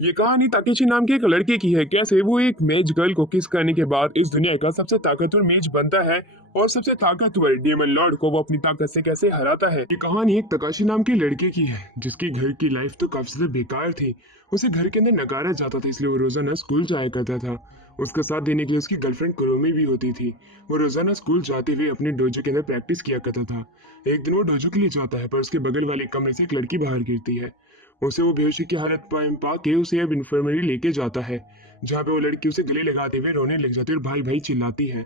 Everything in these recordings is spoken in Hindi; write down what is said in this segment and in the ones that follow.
ये कहानी ताकेशी नाम के एक लड़के की है। कैसे वो एक मेज गर्ल को किस करने के बाद इस दुनिया का सबसे ताकतवर मेज बनता है और सबसे ताकतवर डेमन लॉर्ड को वो अपनी ताकत से कैसे हराता है। ये कहानी एक तकाशी नाम के लड़के की है जिसकी घर की लाइफ तो काफी ज्यादा बेकार थी। उसे घर के अंदर नकारा जाता था, इसलिए वो रोजाना स्कूल जाया करता था। उसका साथ देने के लिए उसकी गर्लफ्रेंड कुरोमी भी होती थी। वो रोजाना स्कूल जाते हुए अपने डोजो के अंदर प्रैक्टिस किया करता था। एक दिन वो डोजो के लिए जाता है पर उसके बगल वाले कमरे से एक लड़की बाहर गिरती है। उसे वो बेहोशी की हालत पा के उसे अब इन्फर्मरी लेके जाता है, जहाँ पे वो लड़की उसे गले लगाते हुए रोने लग जाती है और भाई भाई चिल्लाती है।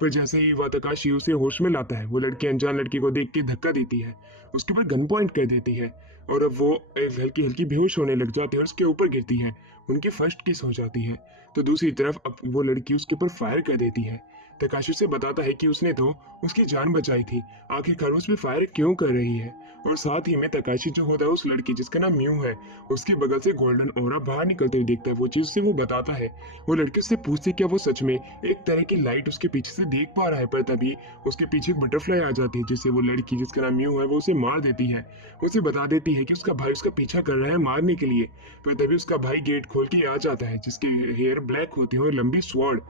पर जैसे ही वाताकाशी उसे होश में लाता है, वो लड़की अनजान लड़की को देख के धक्का देती है, उसके ऊपर गन पॉइंट कर देती है और अब वो हल्की हल्की बेहोश होने लग जाती है और उसके ऊपर गिरती है। उनकी फर्स्ट किस हो जाती है। तो दूसरी तरफ अब वो लड़की उसके ऊपर फायर कर देती है। तकाशी से बताता है कि उसने तो उसकी जान बचाई थी, आखिरकार उस पे फायर क्यों कर रही है। और साथ ही में तकाशी जो होता है उस लड़की जिसका नाम म्यू है, उसके बगल से गोल्डन ओरा बाहर निकलते हुए देखता है। वो चीज उसे वो बताता है। वो लड़की उससे पूछती है क्या वो सच में एक तरह की लाइट उसके पीछे से देख पा रहा है, पर तभी उसके पीछे एक बटरफ्लाई आ जाती है जिससे वो लड़की जिसका नाम म्यू है वो उसे मार देती है। उसे बता देती है कि उसका भाई उसका पीछा कर रहा है मारने के लिए। पर तभी उसका भाई गेट खोल के आ जाता है जिसके हेयर ब्लैक होती है और लंबी स्वॉर्ड।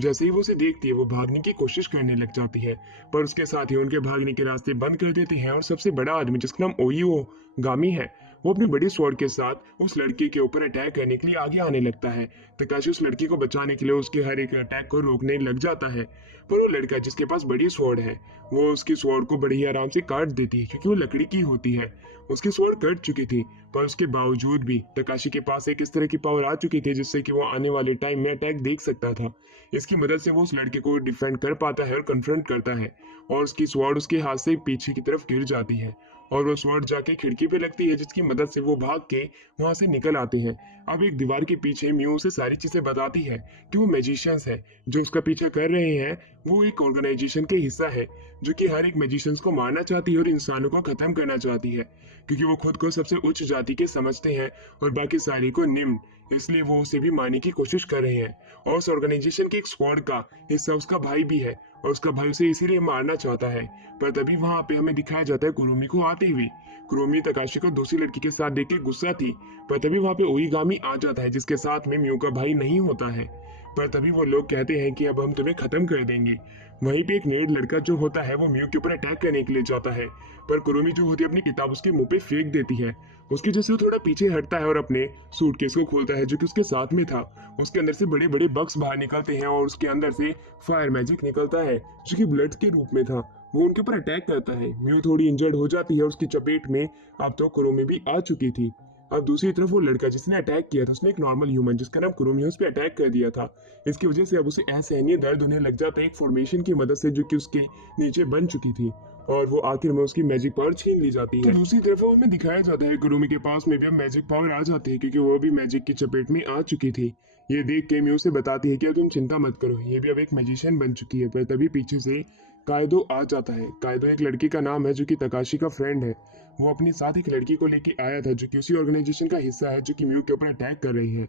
जैसे ही वो उसे देखती है वो भागने की कोशिश करने लग जाती है, पर उसके साथ ही उनके भागने के रास्ते बंद कर देते हैं और सबसे बड़ा आदमी जिसका नाम ओयो गामी है, वो अपनी बड़ी स्वॉर्ड के साथ उस लड़की के ऊपर अटैक करने के लिए आगे आने लगता है। तकाशी उस लड़की को बचाने के लिए उसके हर एक अटैक को रोकने लग जाता है, पर वो लड़का जिसके पास बड़ी स्वॉर्ड है वो उसकी स्वॉर्ड को बड़ी ही आराम से काट देती है क्योंकि वो लकड़ी की होती है। उसकी स्वॉर्ड कट चुकी थी, पर उसके बावजूद भी तकाशी के पास एक इस तरह की पावर आ चुकी थी जिससे कि वो आने वाले टाइम में अटैक देख सकता था। इसकी मदद से वो उस लड़के को डिफेंड कर पाता है और कन्फ्रंट करता है, और उसकी स्वॉर्ड उसके हाथ से पीछे की तरफ गिर जाती है और वो स्वॉर्ड जाके खिड़की पे लगती है जिसकी मदद से वो भाग के वहां से निकल आते हैं। अब एक दीवार के पीछे म्यू उसे सारी चीजें बताती है कि वो मैजिशियंस है जो उसका पीछा कर रहे हैं। वो एक ऑर्गेनाइजेशन के हिस्सा है जो कि हर एक मैजिशियंस को मारना चाहती है और इंसानों को खत्म करना चाहती है, क्योंकि वो खुद को सबसे उच्च जाति के समझते हैं और बाकी सारी को निम्न, इसलिए वो उसे भी मारने की कोशिश कर रहे हैं। और उस ऑर्गेनाइजेशन के एक स्क्वाड का हिस्सा उसका भाई भी है और उसका भाई उसे इसीलिए मारना चाहता है। पर तभी वहां पे हमें दिखाया जाता है कुरुमी को आते हुए। कुरुमी तकाशी को दूसरी लड़की के साथ देख के गुस्सा थी, पर तभी वहां पे ओईगामी आ जाता है जिसके साथ में म्यू का भाई नहीं होता है। पर तभी वो लोग कहते हैं कि अब हम तुम्हें खत्म कर देंगे। वहीं पे एक नेड लड़का जो होता है वो म्यू के ऊपर अटैक करने के लिए जाता है, पर कुरुमी जो होती है अपनी किताब उसके मुंह पे फेंक देती है। उसकी वजह से वो थोड़ा पीछे हटता है और अपने सूटकेस को खोलता है जो कि उसके साथ में था। उसके अंदर से बड़े बड़े बक्स बाहर निकलते हैं और उसके अंदर से फायर मैजिक निकलता है जो कि ब्लड के रूप में था। वो उनके ऊपर अटैक करता है। म्यू थोड़ी इंजर्ड हो जाती है, उसकी चपेट में अब तो कुरुमी भी आ चुकी थी। अब दूसरी तरफ वो लड़का जिसने अटैक किया था उसने एक नॉर्मल ह्यूमन जिसका नाम कुरुमी है उस पर अटैक कर दिया था। इसकी वजह से अब उसे असहनीय दर्द होने लग जाता है एक फॉर्मेशन की मदद से जो कि उसके नीचे बन चुकी थी, और वो आखिर में उसकी मैजिक पावर छीन ली जाती है। तो दूसरी तरफ हमें दिखाया जाता है कुरुमी के पास में भी अब मैजिक पावर आ जाती है क्योंकि वो भी मैजिक की चपेट में आ चुकी थी। ये देख के म्यू से बताती है कि तुम चिंता मत करो, ये भी अब एक मैजिशियन बन चुकी है। पर तभी पीछे से कायदो आ जाता है। कायदो एक लड़की का नाम है जो कि तकाशी का फ्रेंड है। वो अपने साथ एक लड़की को लेके आया था जो कि उसी ऑर्गेनाइजेशन का हिस्सा है जो कि म्यू के ऊपर अटैक कर रही है।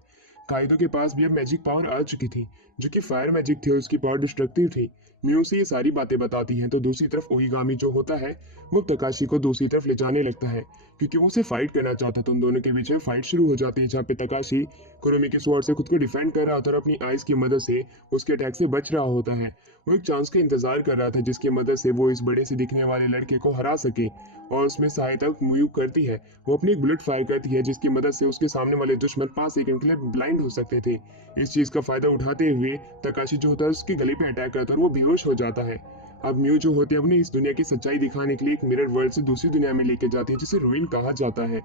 कायदो के पास भी अब मैजिक पावर आ चुकी थी जो कि फायर मैजिक थी और उसकी पावर डिस्ट्रक्टिव थी। म्यू से ये सारी बातें बताती हैं। तो दूसरी तरफ ओहिगामी जो होता है वो तकाशी को दूसरी तरफ ले जाने लगता है क्योंकि वो उसे फाइट करना चाहता था। उन दोनों के बीच में फाइट शुरू हो जाती है जहाँ पे तकाशी कुरुमी के स्वॉर्ड से खुद को डिफेंड कर रहा था और अपनी आइस की मदद से उसके अटैक से बच रहा होता है। वो एक चांस का इंतजार कर रहा था जिसकी मदद से वो इस बड़े से दिखने वाले लड़के को हरा सके, और उसमें सहायता म्यू करती है। वो अपनी एक बुलेट फायर करती है जिसकी मदद से उसके सामने वाले दुश्मन 5 सेकंड के लिए ब्लाइंड हो सकते थे। इस चीज का फायदा उठाते हुए तकाशी जो होता है उसके गले पे अटैक करता है और वो बेहोश हो जाता है। अब म्यू जो होती है अपनी इस दुनिया की सच्चाई दिखाने के लिए एक मिरर वर्ल्ड से दूसरी दुनिया में लेके जाती है जिसे रूइन कहा जाता है।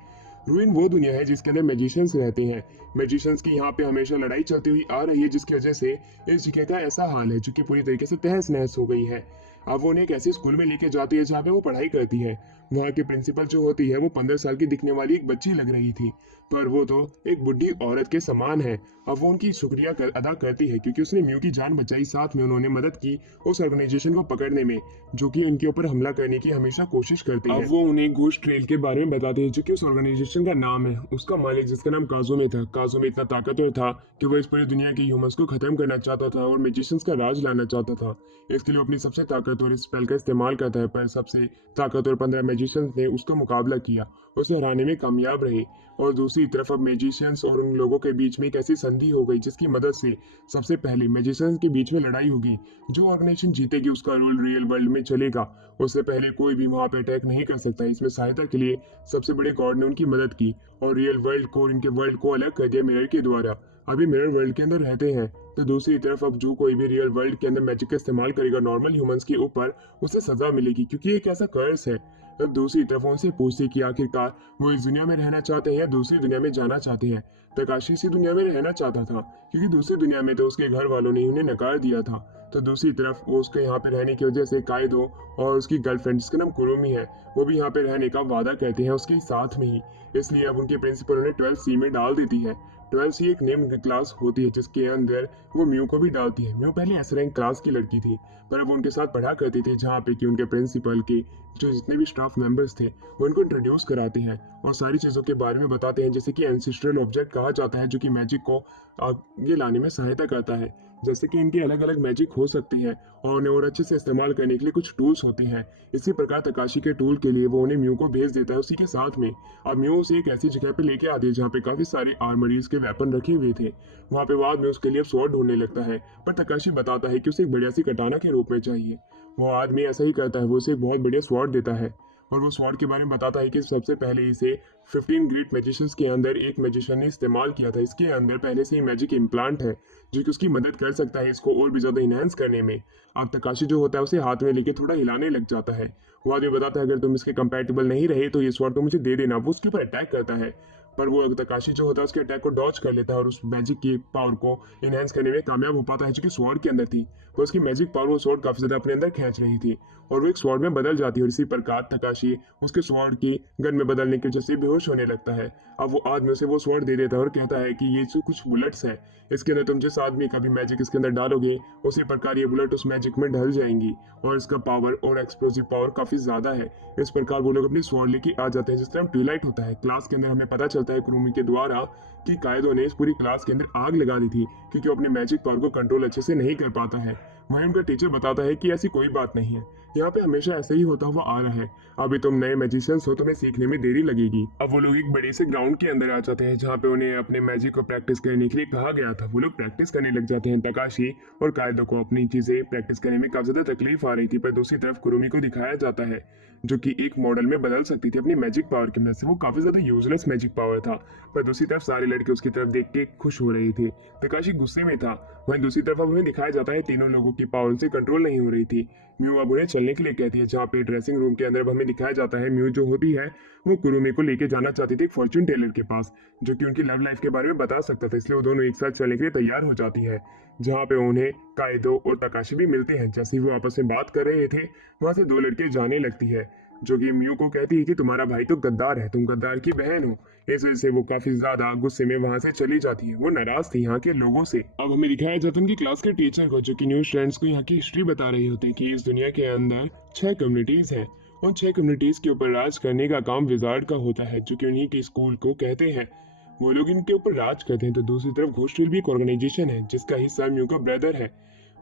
रूइन वो दुनिया है जिसके अंदर मैजिशियंस रहते हैं। मैजिशियंस की यहाँ पे हमेशा लड़ाई चलती हुई आ रही है जिसकी वजह से इस जगह का ऐसा हाल है जो कि पूरी तरीके से तहस नहस हो गई है। अब वो उन्हें एक ऐसे स्कूल में लेके जाती है जहाँ पे वो पढ़ाई करती है। वहाँ की प्रिंसिपल जो होती है वो 15 साल की दिखने वाली एक बच्ची लग रही थी, पर वो तो एक बुढ़ी औरत के समान है। अब वो उनकी शुक्रिया अदा करती है क्योंकि उसने म्यू की जान बचाई, साथ में उन्होंने मदद की उस ऑर्गेनाइजेशन को पकड़ने में जो कि उनके ऊपर हमला करने की हमेशा कोशिश करती है। अब वो उन्हें घोस्ट ट्रेल के बारे में बताते हैं जो कि उस ऑर्गेनाइजेशन का नाम है। उसका मालिक जिसका नाम काजुमे था, काजुमे इतना ताकतवर था कि वो इस पूरी दुनिया के ह्यूमंस को खत्म करना चाहता था और मैजिशियंस का राज लाना चाहता था। इसके लिए वो अपनी सबसे ताकतवर स्पेल का इस्तेमाल करता है, पर सबसे ताकतवर 15 मैजिशियंस ने उसका मुकाबला किया, उसे हराने में कामयाब रहे। और दूसरी तरफ अब मैजिशियंस और उन लोगों के बीच में एक ऐसी संधि हो गई जिसकी मदद से सबसे पहले मैजिशियंस के बीच में लड़ाई होगी। जो ऑर्गेनाइजेशन जीतेगी उसका रोल रियल वर्ल्ड में चलेगा। उससे पहले कोई भी वहां पे अटैक नहीं कर सकता। इसमें सहायता के लिए सबसे बड़े गॉड ने उनकी मदद की और रियल वर्ल्ड को और इनके वर्ल्ड को अलग कर दिया मिरर के द्वारा। अभी मिरर वर्ल्ड के अंदर रहते हैं। तो दूसरी तरफ अब जो कोई भी रियल वर्ल्ड के अंदर मैजिक का इस्तेमाल करेगा नॉर्मल ह्यूमंस के ऊपर, उसे सजा मिलेगी क्योंकि एक ऐसा कर्स है। अब दूसरी तरफ उनसे पूछते कि आखिरकार वो इस दुनिया में रहना चाहते हैं या दूसरी दुनिया में जाना चाहते हैं। तकाशी इसी दुनिया में रहना चाहता था क्योंकि दूसरी दुनिया में तो उसके घर वालों ने उन्हें नकार दिया था। तो दूसरी तरफ वो उसके यहाँ पे रहने की वजह से कायदो और उसकी गर्लफ्रेंड जिसका नाम कुरुमी है, वो भी यहाँ पे रहने का वादा करते हैं उसके साथ में ही। इसलिए अब उनके प्रिंसिपल उन्हें 12C में डाल देती है। 12C एक नेम क्लास होती है जिसके अंदर वो म्यू को भी डालती है। म्यू पहले एस रैंक क्लास की लड़की थी, पर अब उनके साथ पढ़ा करती थी, जहाँ पे कि उनके प्रिंसिपल के जो जितने भी स्टाफ मेंबर्स थे वो उनको इंट्रोड्यूस कराते हैं और सारी चीज़ों के बारे में बताते हैं, जैसे कि एंसेस्ट्रल ऑब्जेक्ट कहा जाता है जो कि मैजिक को आगे लाने में सहायता करता है। जैसे कि इनके अलग अलग मैजिक हो सकते हैं और उन्हें और अच्छे से इस्तेमाल करने के लिए कुछ टूल्स होते हैं। इसी प्रकार तकाशी के टूल के लिए वो उन्हें म्यू को भेज देता है उसी के साथ में। अब म्यू उसे एक ऐसी जगह पे लेके आती है जहाँ पे काफी सारे आर्मरीज के वेपन रखे हुए थे। वहाँ पे बाद में उसके लिए स्वॉर्ड ढूंढने लगता है, पर तकाशी बताता है कि उसे एक बढ़िया सी कटाना के रूप में चाहिए। वो आदमी ऐसा ही करता है, वो उसे एक बहुत बढ़िया स्वॉर्ड देता है और वो स्वॉर्ड के बारे में बताता है कि सबसे पहले इसे 15 ग्रेट मैजिशियंस के अंदर एक मैजिशियन ने इस्तेमाल किया था। इसके अंदर पहले से ही मैजिक इम्प्लांट है जो कि उसकी मदद कर सकता है इसको और भी ज़्यादा इनहेंस करने में। अब तकाशी जो होता है उसे हाथ में लेके थोड़ा हिलाने लग जाता है। वो आदमी बताता है अगर तुम इसके कंपैटिबल नहीं रहे तो ये स्वॉर्ड तो मुझे दे देना। वो उसके ऊपर अटैक करता है, पर वो तकाशी जो होता है उसके अटैक को डॉज कर लेता है और उस मैजिक की पावर को इनहेंस करने में कामयाब हो पाता है जो कि स्वॉर्ड के अंदर थी। वो उसकी मैजिक पावर वो स्वॉर्ड काफी ज्यादा अपने अंदर खींच रही थी और वो एक स्वॉर्ड में बदल जाती है और इसी प्रकार तकाशी उसके स्वॉर्ड की गन में बदलने की वजह से बेहोश होने लगता है। अब वो आदमी उसे वो स्वॉर्ड दे देता है और कहता है कि ये जो कुछ बुलेट्स है इसके अंदर तुम जिस आदमी का भी मैजिक इसके अंदर डालोगे उसी प्रकार ये बुलेट उस मैजिक में ढल जाएंगी और इसका पावर और एक्सप्लोसिव पावर काफी ज्यादा है। इस प्रकार वो लोग अपनी स्वॉर्ड लेके आ जाते हैं। जिस तरह ट्विलाइट होता है क्लास के अंदर, हमें पता चलता है कुरुमी के द्वारा कि कायदो ने इस पूरी क्लास के अंदर आग लगा दी थी क्योंकि वो अपने मैजिक पावर को कंट्रोल अच्छे से नहीं कर पाता है। वहीं उनका टीचर बताता है कि ऐसी कोई बात नहीं है, यहाँ पे हमेशा ऐसे ही होता हुआ आ रहा है। अभी तुम नए मैजिशियंस हो, तुम्हें सीखने में देरी लगेगी। अब वो लोग एक बड़े से ग्राउंड के अंदर आ जाते हैं जहाँ पे उन्हें अपने मैजिक को प्रैक्टिस करने के लिए कहा गया था। वो लोग प्रैक्टिस करने लग जाते हैं। तकाशी और कायदो को अपनी चीजें प्रैक्टिस करने में काफी ज्यादा तकलीफ आ रही थी, पर दूसरी तरफ कुरुमी को दिखाया जाता है जो कि एक मॉडल में बदल सकती थी अपनी मैजिक पावर की मदद से। वो काफी ज्यादा यूजलेस मैजिक पावर था, पर दूसरी तरफ सारे लड़के उसकी तरफ देख के खुश हो रही थी। तकाशी गुस्से में था। वहीं दूसरी तरफ अब उन्हें दिखाया जाता है तीनों लोगों की पावर से कंट्रोल नहीं हो रही थी। म्यू अब उन्हें चलने के लिए कहती है, जहाँ पे ड्रेसिंग रूम के अंदर अब हमें दिखाया जाता है म्यू जो होती है वो कुरुमी को लेके जाना चाहती थी एक फॉर्च्यून टेलर के पास जो कि उनकी लव लाइफ के बारे में बता सकता था। इसलिए वो दोनों एक साथ चलने के लिए तैयार हो जाती है, जहाँ पे उन्हें कायदो और तकाशी भी मिलते हैं। जैसे ही वो आपस में बात कर रहे थे वहां से दो लड़के जाने लगती है जो कि म्यू को कहती है कि तुम्हारा भाई तो गद्दार है, तुम गद्दार की बहन हो। इस वजह से वो काफी ज्यादा गुस्से में वहां से चली जाती है। वो नाराज थी यहाँ के लोगों से। अब हमें दिखाया जाता है उनकी क्लास के टीचर को जो कि न्यू स्टूडेंट्स को यहाँ की हिस्ट्री बता रहे होते हैं कि इस दुनिया के अंदर 6 कम्युनिटीज हैं और 6 कम्युनिटीज के ऊपर राज करने का काम विजार्ड का होता है जो कि उन्हीं के स्कूल को कहते हैं। वो लोग इनके ऊपर राज करते हैं। तो दूसरी तरफ घोस्टल भी एक ऑर्गेनाइजेशन है जिसका हिस्सा म्यू का ब्रदर है,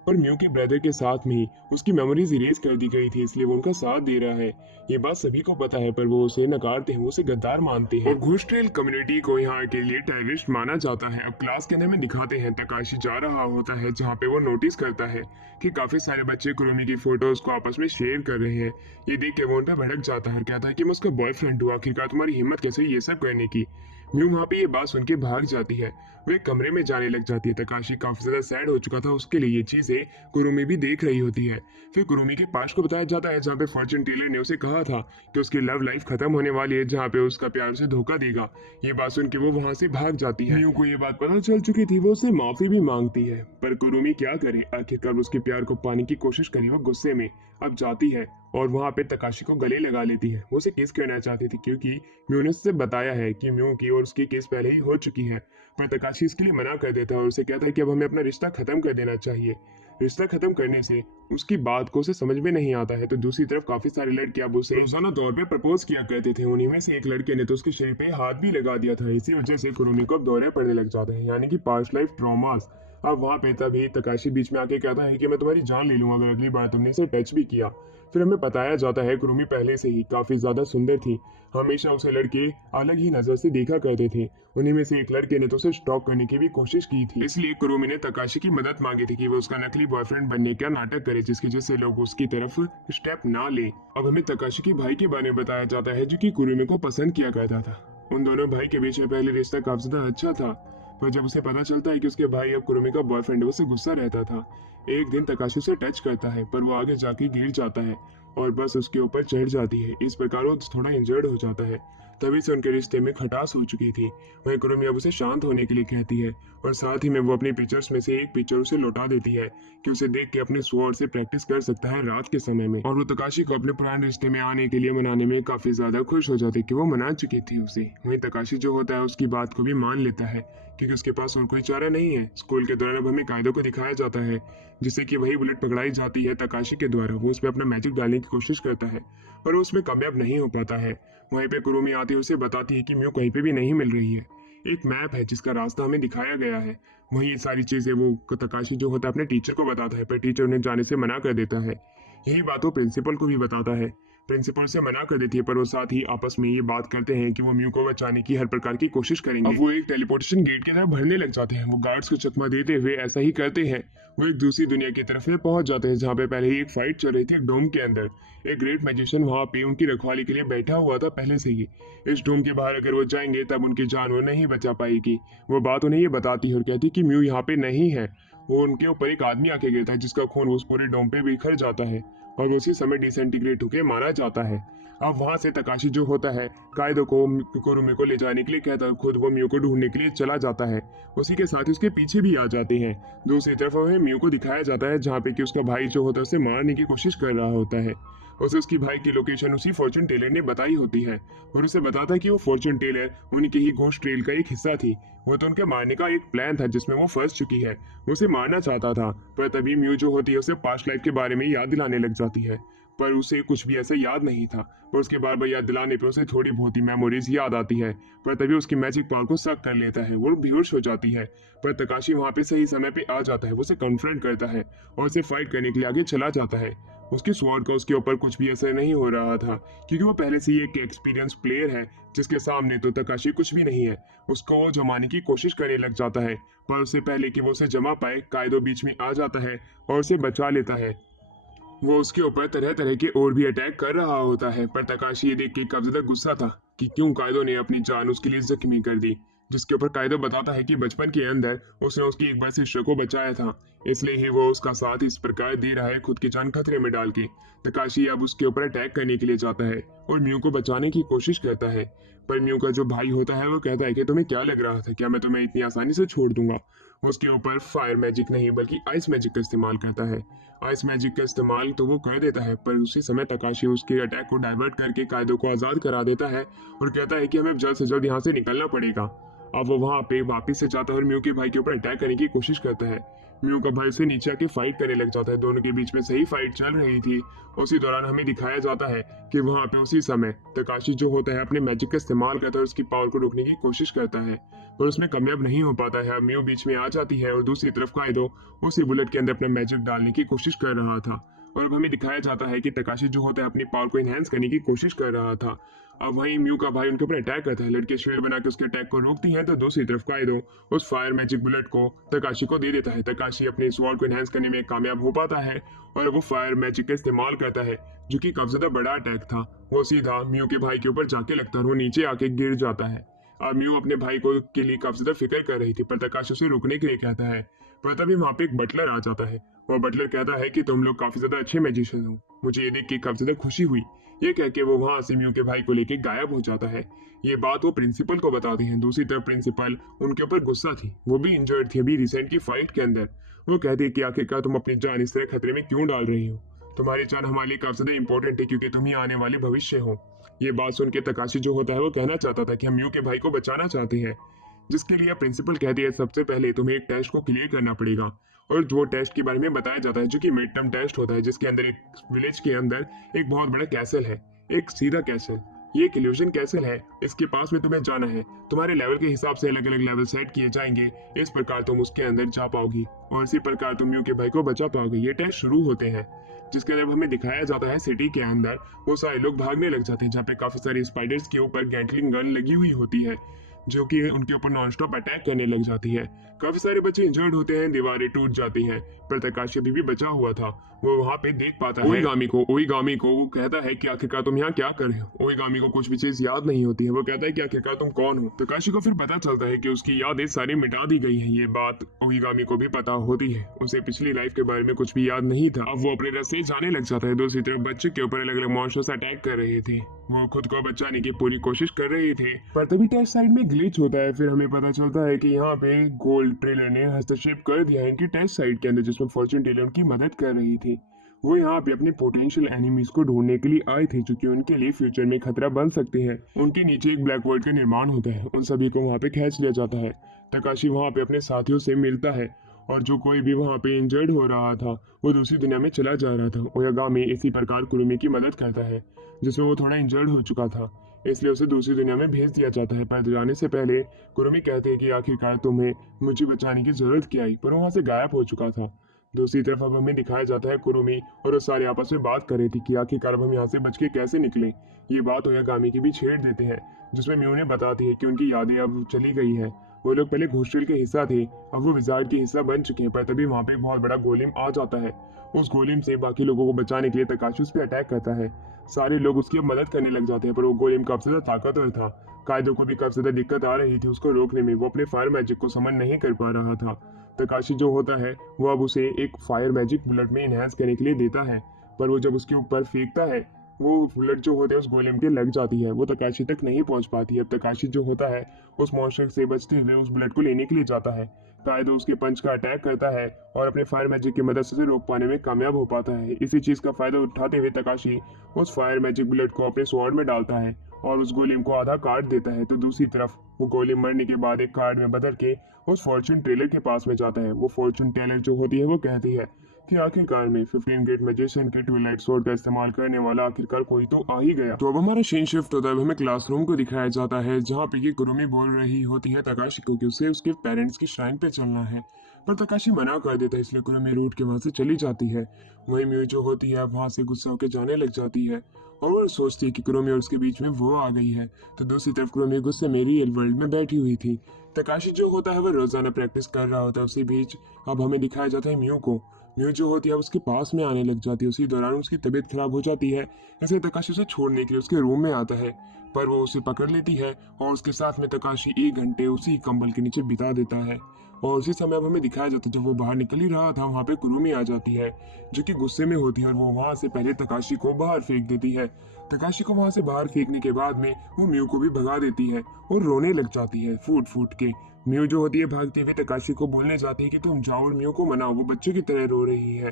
पर म्यू के ब्रदर के साथ में ही उसकी मेमोरीज इरेज कर दी गई थी, इसलिए वो उनका साथ दे रहा है। ये बात सभी को पता है, पर वो उसे नकारते हैं, वो उसे गद्दार मानते हैं और घुसट्रेल कम्युनिटी को यहाँ के लिए टेररिस्ट माना जाता है। अब क्लास के अंदर में दिखाते हैं तकाशी जा रहा होता है जहाँ पे वो नोटिस करता है कि काफी सारे बच्चे कुरुमी की फोटोज को आपस में शेयर कर रहे हैं। ये देख के वो उन पर भड़क जाता है और कहता है कि मैं उसका बॉयफ्रेंड हूँ, आखिरकार तुम्हारी हिम्मत कैसे हुई ये सब करने की। म्यू वहाँ पे ये बात सुन के भाग जाती है, वो एक कमरे में जाने लग जाती है। तकाशी काफी ज्यादा सैड हो चुका था, उसके लिए ये चीजें कुरुमी भी देख रही होती है। फिर कुरुमी के पास को बताया जाता है जहाँ पे फॉर्च्यून टेलर ने उसे कहा था कि उसकी लव लाइफ खत्म होने वाली है, जहाँ पे उसका प्यार उसे धोखा देगा। ये बात सुन के वो वहां से भाग जाती है। म्यू को ये बात पता चल चुकी थी, वो उससे माफी भी मांगती है, पर कुरुमी क्या करे, आखिरकार उसके प्यार को पाने की कोशिश करी। वो गुस्से में अब जाती है और वहां पे तकाशी को गले लगा लेती है। वो उसे किस करना चाहती थी क्योंकि म्यू ने उससे बताया है कि म्यू की और उसकी केस पहले ही हो चुकी है, पर तकाशी इसके लिए मना कर देता है और उसे कहता है कि अब हमें अपना रिश्ता खत्म कर देना चाहिए। रिश्ता खत्म करने से उसकी बात को उसे समझ में नहीं आता है। तो दूसरी तरफ काफी सारे लड़के अब उसे रोजाना तौर पे प्रपोज किया करते थे। उन्हीं में से एक लड़के ने तो उसके शरीर पे हाथ भी लगा दिया था। इसी वजह से कुरुमी को अब दौरे पड़ने लग जाते हैं, यानी कि पास्ट लाइफ ट्रॉमास। अब वहाँ पे तभी तकाशी बीच में आके कहता है कि मैं तुम्हारी जान ले लूंगा अगर अगली बार तुमने इसे टच भी किया। फिर हमें बताया जाता है कुरुमी पहले से ही काफी ज्यादा सुंदर थी। हमेशा उसे लड़के अलग ही नजर से देखा करते थे। उन्हीं में से एक लड़के ने तो उसे स्टॉक करने की भी कोशिश की थी। इसलिए कुरुमी ने तकाशी की मदद मांगी थी कि वो उसका नकली बॉयफ्रेंड बनने का नाटक करे, जिसकी वजह से लोग उसकी तरफ स्टेप ना ले। अब हमें तकाशी के भाई के बारे में बताया जाता है जो कि कुरुमी को पसंद किया करता था। उन दोनों भाई के बीच में पहले रिश्ता काफी ज्यादा अच्छा था, पर जब उसे पता चलता है कि उसके भाई अब कुरुमी का बॉयफ्रेंड है, उससे गुस्सा रहता था। एक दिन तकाशी उसे टच करता है, पर वो आगे जाके गिर जाता है और बस उसके ऊपर चढ़ जाती है। इस प्रकार वो थोड़ा इंजर्ड हो जाता है। तभी से उनके रिश्ते में खटास हो चुकी थी। वहीं कुरुमी अब उसे शांत होने के लिए कहती है और साथ ही में वो अपनी पिक्चर्स में से एक पिक्चर उसे लौटा देती है कि उसे देख के अपने स्वॉर्ड से प्रैक्टिस कर सकता है रात के समय में। और वो तकाशी को अपने पुराने रिश्ते में आने के लिए मनाने में काफी ज्यादा खुश हो जाती है कि वो मना चुकी थी उसे। वहीं तकाशी जो होता है उसकी बात को भी मान लेता है क्योंकि उसके पास और कोई चारा नहीं है। स्कूल के दौरान अब हमें कायदो को दिखाया जाता है जिससे कि वही बुलेट पकड़ाई जाती है तकाशी के द्वारा। वो उसमें अपना मैजिक डालने की कोशिश करता है पर वो उसमें कामयाब नहीं हो पाता है। वहीं पे कुरुमी आती है उसे बताती है कि म्यू कहीं पे भी नहीं मिल रही है। एक मैप है जिसका रास्ता हमें दिखाया गया है। वहीं ये सारी चीजें वो तकाशी जो होता है अपने टीचर को बताता है, पर टीचर उन्हें जाने से मना कर देता है। यही बात वो प्रिंसिपल को भी बताता है। प्रिंसिपल से मना कर देती है, पर वो साथ ही आपस में ये बात करते हैं कि वो म्यू को बचाने की हर प्रकार की कोशिश करेंगे। अब वो एक टेलीपोर्टेशन गेट की तरफ भरने लग जाते हैं। वो गार्ड्स को चकमा देते हुए ऐसा ही करते हैं। वो एक दूसरी दुनिया की तरफ में पहुंच जाते हैं जहाँ पे पहले ही एक फाइट चल रही थी एक डोम के अंदर। एक ग्रेट मैजिशियन वहाँ पे उनकी रखवाली के लिए बैठा हुआ था पहले से ही। इस डोम के बाहर अगर वो जाएंगे तब उनकी जान वो नहीं बचा पाएगी। वो बात उन्हें ये बताती है और कहती है कि म्यू यहाँ पे नहीं है। वो उनके ऊपर एक आदमी आके गिरता है जिसका खून उस पूरे डोम पे बिखर जाता है और उसी समय डिसइंटीग्रेट होकर मारा जाता है। अब वहां से तकाशी जो होता है कायदो को कुरुमी को ले जाने के लिए कहता है, खुद वो म्यू को ढूंढने के लिए चला जाता है। उसी के साथ ही उसके पीछे भी आ जाते हैं। दूसरी तरफ हमें म्यू को दिखाया जाता है जहाँ पे कि उसका भाई जो होता है उसे मारने की कोशिश कर रहा होता है। उसे उसकी भाई की लोकेशन उसी फॉर्चून टेलर ने बताई होती है और उसे बताता है कि वो फॉर्चून टेलर उनकी ही घोस्ट ट्रेल का एक हिस्सा थी। वो तो उनके मारने का एक प्लान था जिसमें वो फंस चुकी है। वो उसे मारना चाहता था, पर तभी म्यू जो होती है उसे पास्ट लाइफ के बारे में याद दिलाने लग जाती है, पर उसे कुछ भी ऐसा याद नहीं था। पर उसके बार बार याद दिलाने पर उसे थोड़ी बहुत ही मेमोरीज याद आती है, पर तभी उसकी मैजिक पावर को शक कर लेता है। वो बेहोश हो जाती है, पर तकाशी वहां पे सही समय पे आ जाता है। वो उसे कन्फ्रंट करता है और उसे फाइट करने के लिए आगे चला जाता है। उसके स्वॉर्ड का उसके ऊपर कुछ भी असर नहीं हो रहा था क्योंकि वो पहले से ही एक एक्सपीरियंस प्लेयर है जिसके सामने तो तकाशी कुछ भी नहीं है। उसको वो जमाने की कोशिश करने लग जाता है, पर उससे पहले कि वो उसे जमा पाए कायदो बीच में आ जाता है और उसे बचा लेता है। वो उसके ऊपर तरह तरह के और भी अटैक कर रहा होता है, पर तकाशी ये देख के काफी ज्यादा गुस्सा था कि क्यों कायदो ने अपनी जान उसके लिए जख्मी कर दी। जिसके ऊपर कायदो बताता है कि बचपन के अंदर उसने उसकी एक बार सिस्टर को बचाया था, इसलिए ही वो उसका साथ इस प्रकार दे रहा है खुद की जान खतरे में डाल के। तकाशी अब उसके ऊपर अटैक करने के लिए जाता है और म्यू को बचाने की कोशिश करता है, पर म्यू का जो भाई होता है वो कहता है कि तुम्हें क्या लग रहा था, क्या मैं तुम्हें इतनी आसानी से छोड़ दूंगा। वो उसके ऊपर फायर मैजिक नहीं बल्कि आइस मैजिक का इस्तेमाल करता है। आइस मैजिक का इस्तेमाल तो वो कर देता है, पर उसी समय तकाशी उसके अटैक को डाइवर्ट करके कायदो को आजाद करा देता है और कहता है कि हमें जल्द से जल्द यहाँ से निकलना पड़ेगा। अब वो वहां पे वापस से जाता है और म्यू के भाई के ऊपर अटैक करने की कोशिश करता है। म्यू का भाई उसे नीचे आके फाइट करने लग जाता है। दोनों के बीच में सही फाइट चल रही थी। उसी दौरान हमें दिखाया जाता है कि वहां पे उसी समय तकाशी जो होता है अपने मैजिक का इस्तेमाल करता है और उसकी पावर को रोकने की कोशिश करता है, पर उसमें कामयाब नहीं हो पाता है। म्यू बीच में आ जाती है और दूसरी तरफ कायदो उसी बुलेट के अंदर अपना मैजिक डालने की कोशिश कर रहा था। और अब हमें दिखाया जाता है कि तकाशी जो होता है अपनी पावर को इनहेंस करने की कोशिश कर रहा था। अब वहीं म्यू का भाई उनके ऊपर अटैक करता है। लड़के शील्ड बना के उसके अटैक को रोकती हैं, तो दूसरी तरफ कायदो उस फायर मैजिक बुलेट को तकाशी को दे देता है। तकाशी अपने स्वॉर्ड को इनहेंस करने में कामयाब हो पाता है और वो फायर मैजिक का इस्तेमाल करता है जो कि काफी ज्यादा बड़ा अटैक था। वो सीधा म्यू के भाई के ऊपर जाके लगता है और वो नीचे आके गिर जाता है। और म्यू अपने भाई को के लिए काफी ज्यादा फिक्र कर रही थी, पर तकाशी उसे रुकने के लिए कहता है। पर तभी वहां पे एक बटलर आ जाता है। वो बटलर कहता है कि तुम लोग काफी ज्यादा अच्छे मैजिशियन हो, मुझे ये देख के काफी ज्यादा खुशी हुई। ये कह के वो वहां से म्यू के भाई को लेके गायब हो जाता है। ये बात वो प्रिंसिपल को बताती हैं। दूसरी तरफ प्रिंसिपल उनके ऊपर गुस्सा थी, वो भी इंजर्ड थी अभी रिसेंट की फाइट के अंदर। वो कहती है कि आखिरकार तुम अपनी जान इस तरह खतरे में क्यों डाल रही हो, तुम्हारी जान हमारे लिए काफी ज्यादा इंपॉर्टेंट है क्योंकि तुम ही आने वाले भविष्य हो। ये बात सुन के तकाशी जो होता है वो कहना चाहता था कि हम म्यू के भाई को बचाना चाहते हैं, जिसके लिए प्रिंसिपल कहती है सबसे पहले तुम्हें एक टेस्ट को क्लियर करना पड़ेगा। और वो टेस्ट के बारे में बताया जाता है जो कि मिड टर्म टेस्ट होता है, जिसके अंदर एक विलेज के अंदर एक बहुत बड़ा कैसल है, एक सीधा कैसल। ये एक इल्यूजन कैसल है, इसके पास में तुम्हें जाना है। तुम्हारे लेवल के हिसाब से अलग अलग लेवल सेट किए जाएंगे, इस प्रकार तुम उसके अंदर जा पाओगी और इसी प्रकार तुम म्यू के भाई को बचा पाओगे। ये टेस्ट शुरू होते हैं जिसके अंदर हमें दिखाया जाता है सिटी के अंदर वो सारे लोग भागने लग जाते हैं, जहाँ पे काफी सारे स्पाइडर्स के ऊपर गैंटलिंग गन लगी हुई होती है जो कि उनके ऊपर नॉनस्टॉप अटैक करने लग जाती है। काफी सारे बच्चे इंजर्ड होते हैं, दीवारें टूट जाती हैं, पर तकाशी अभी भी बचा हुआ था। वो वहाँ पे देख पाता है ओईगामी को वो कहता है कि आखिरकार तुम यहाँ क्या कर रहे हो। ओईगामी को कुछ भी चीज याद नहीं होती है। वो कहता है कि आखिरकार तुम कौन हो। तकाशी को फिर पता चलता है कि उसकी यादें सारी मिटा दी गई हैं। ये बात ओईगामी को भी पता होती है, उसे पिछली लाइफ के बारे में कुछ भी याद नहीं था। अब वो अपने रास्ते जाने लग जाता है। दूसरी तरफ बच्चे के ऊपर अलग अलग मॉन्स्टर्स अटैक कर रहे थे। वो खुद को बचाने की पूरी कोशिश कर रहे थे, पर तभी टेस्ट साइड में ग्लिच होता है। फिर हमें पता चलता है कि यहाँ पे गोल्ड ट्रेलर ने हस्तक्षेप कर दिया है इनकी टेस्ट साइड के अंदर, जिसमें फॉर्चून टेलर उनकी मदद कर रही थी। वो यहाँ पे अपने पोटेंशियल एनिमीज को ढूंढने के लिए आए थे जो कि उनके लिए फ्यूचर में खतरा बन सकते हैं। उनके नीचे एक ब्लैक वर्ल्ड का निर्माण होता है, उन सभी को वहाँ पे खींच लिया जाता है। तकाशी वहाँ पे अपने साथियों से मिलता है और जो कोई भी वहाँ पे इंजर्ड हो रहा था वो दूसरी दुनिया में चला जा रहा था। ओयागामी इसी प्रकार कुरुमी की मदद करता है, जिसमें वो थोड़ा इंजर्ड हो चुका था, इसलिए उसे दूसरी दुनिया में भेज दिया जाता है। पर जाने से पहले कुरुमी कहते हैं कि आखिरकार तुम्हें मुझे बचाने की जरूरत क्या आई, पर वहाँ से गायब हो चुका था। दूसरी तरफ अब हमें दिखाया जाता है कुरुमी और वो सारे आपस में बात कर रही थी कि आखिरकार अब हम यहाँ से बच के कैसे निकलें। ये बात ओयागामी की भी छेड़ देते हैं, जिसमें म्यू ने बताती है कि उनकी यादें अब चली गई हैं। वो लोग पहले घोस्टेल के हिस्सा थे, अब वो विजार्ड के हिस्सा बन चुके हैं। पर तभी वहाँ पे एक बहुत बड़ा गोलेम आ जाता है। उस गोलेम से बाकी लोगों को बचाने के लिए तकाशी उस पे अटैक करता है। सारे लोग उसकी अब मदद करने लग जाते हैं, पर वो गोलेम काफी ज्यादा ताकतवर था। कायदो को भी काफी ज्यादा दिक्कत आ रही थी उसको रोकने में। वो अपने फायर मैजिक को समन नहीं कर पा रहा था। तकाशी जो होता है वो अब उसे एक फायर मैजिक बुलेट में इनहेंस करने के लिए देता है, पर वो जब उसके ऊपर फेंकता है वो बुलेट जो होते हैं उस गोलेम के लग जाती है। वो तकाशी तक नहीं पहुंच पाती है। अब तकाशी जो होता है उस मॉन्स्टर से बचते हुए उस बुलेट को लेने के लिए जाता है। कायदो उसके पंच का अटैक करता है और अपने फायर मैजिक की मदद से उसे रोक पाने में कामयाब हो पाता है। इसी चीज का फायदा उठाते हुए तकाशी उस फायर मैजिक बुलेट को अपने स्वॉर्ड में डालता है और उस गोलेम को आधा काट देता है। तो दूसरी तरफ वो गोलेम मरने के बाद एक कार्ड में बदल के उस फॉर्चून टेलर के पास में जाता है। वो फॉर्चून टेलर जो होती है वो कहती है कि आखिरकार में 15 ग्रेट मैजिशियन के ट्विलाइट स्वॉर्ड का इस्तेमाल करने वाला आखिरकार कोई तो आ ही गया। तो अब हमारा सीन शिफ्ट होता है। हमें क्लासरूम को दिखाया जाता है जहाँ पे कि कुरुमी बोल रही होती है तकाशी को कि उसे उसके पेरेंट्स की श्राइन पे चलना है, पर तकाशी मना कर देता है, इसलिए कुरुमी रूट के वहां से चली जाती है। वहीं म्यू जो होती है वहां से गुस्सा होकर जाने लग जाती है और वो सोचती है कि कुरुमी और उसके बीच में वो आ गई है। तो दूसरी तरफ कुरुमी गुस्से में रियल वर्ल्ड में बैठी हुई थी। तकाशी जो होता है वो रोजाना प्रैक्टिस कर रहा होता है। उसी बीच अब हमें दिखाया जाता है म्यू को। म्यू जो होती है उसके पास में आने लग जाती है। उसी दौरान उसकी तबीयत खराब हो जाती है, इसलिए तकाशी उसे छोड़ने के लिए उसके रूम में आता है, पर वो उसे पकड़ लेती है और उसके साथ में तकाशी 1 घंटे उसी कंबल के नीचे बिता देता है। और उसी समय अब हमें दिखाया जाता है जब वो बाहर निकल ही रहा था वहाँ पे कुरुमी आ जाती है जो कि गुस्से में होती है और वो वहाँ से पहले तकाशी को बाहर फेंक देती है। तकाशी को वहाँ से बाहर फेंकने के बाद में वो म्यू को भी भगा देती है और रोने लग जाती है फूट फूट के। म्यू जो होती है भागते हुए तकाशी को बोलने जाती है कि तुम जाओ और म्यू को मनाओ, वो बच्चे की तरह रो रही है।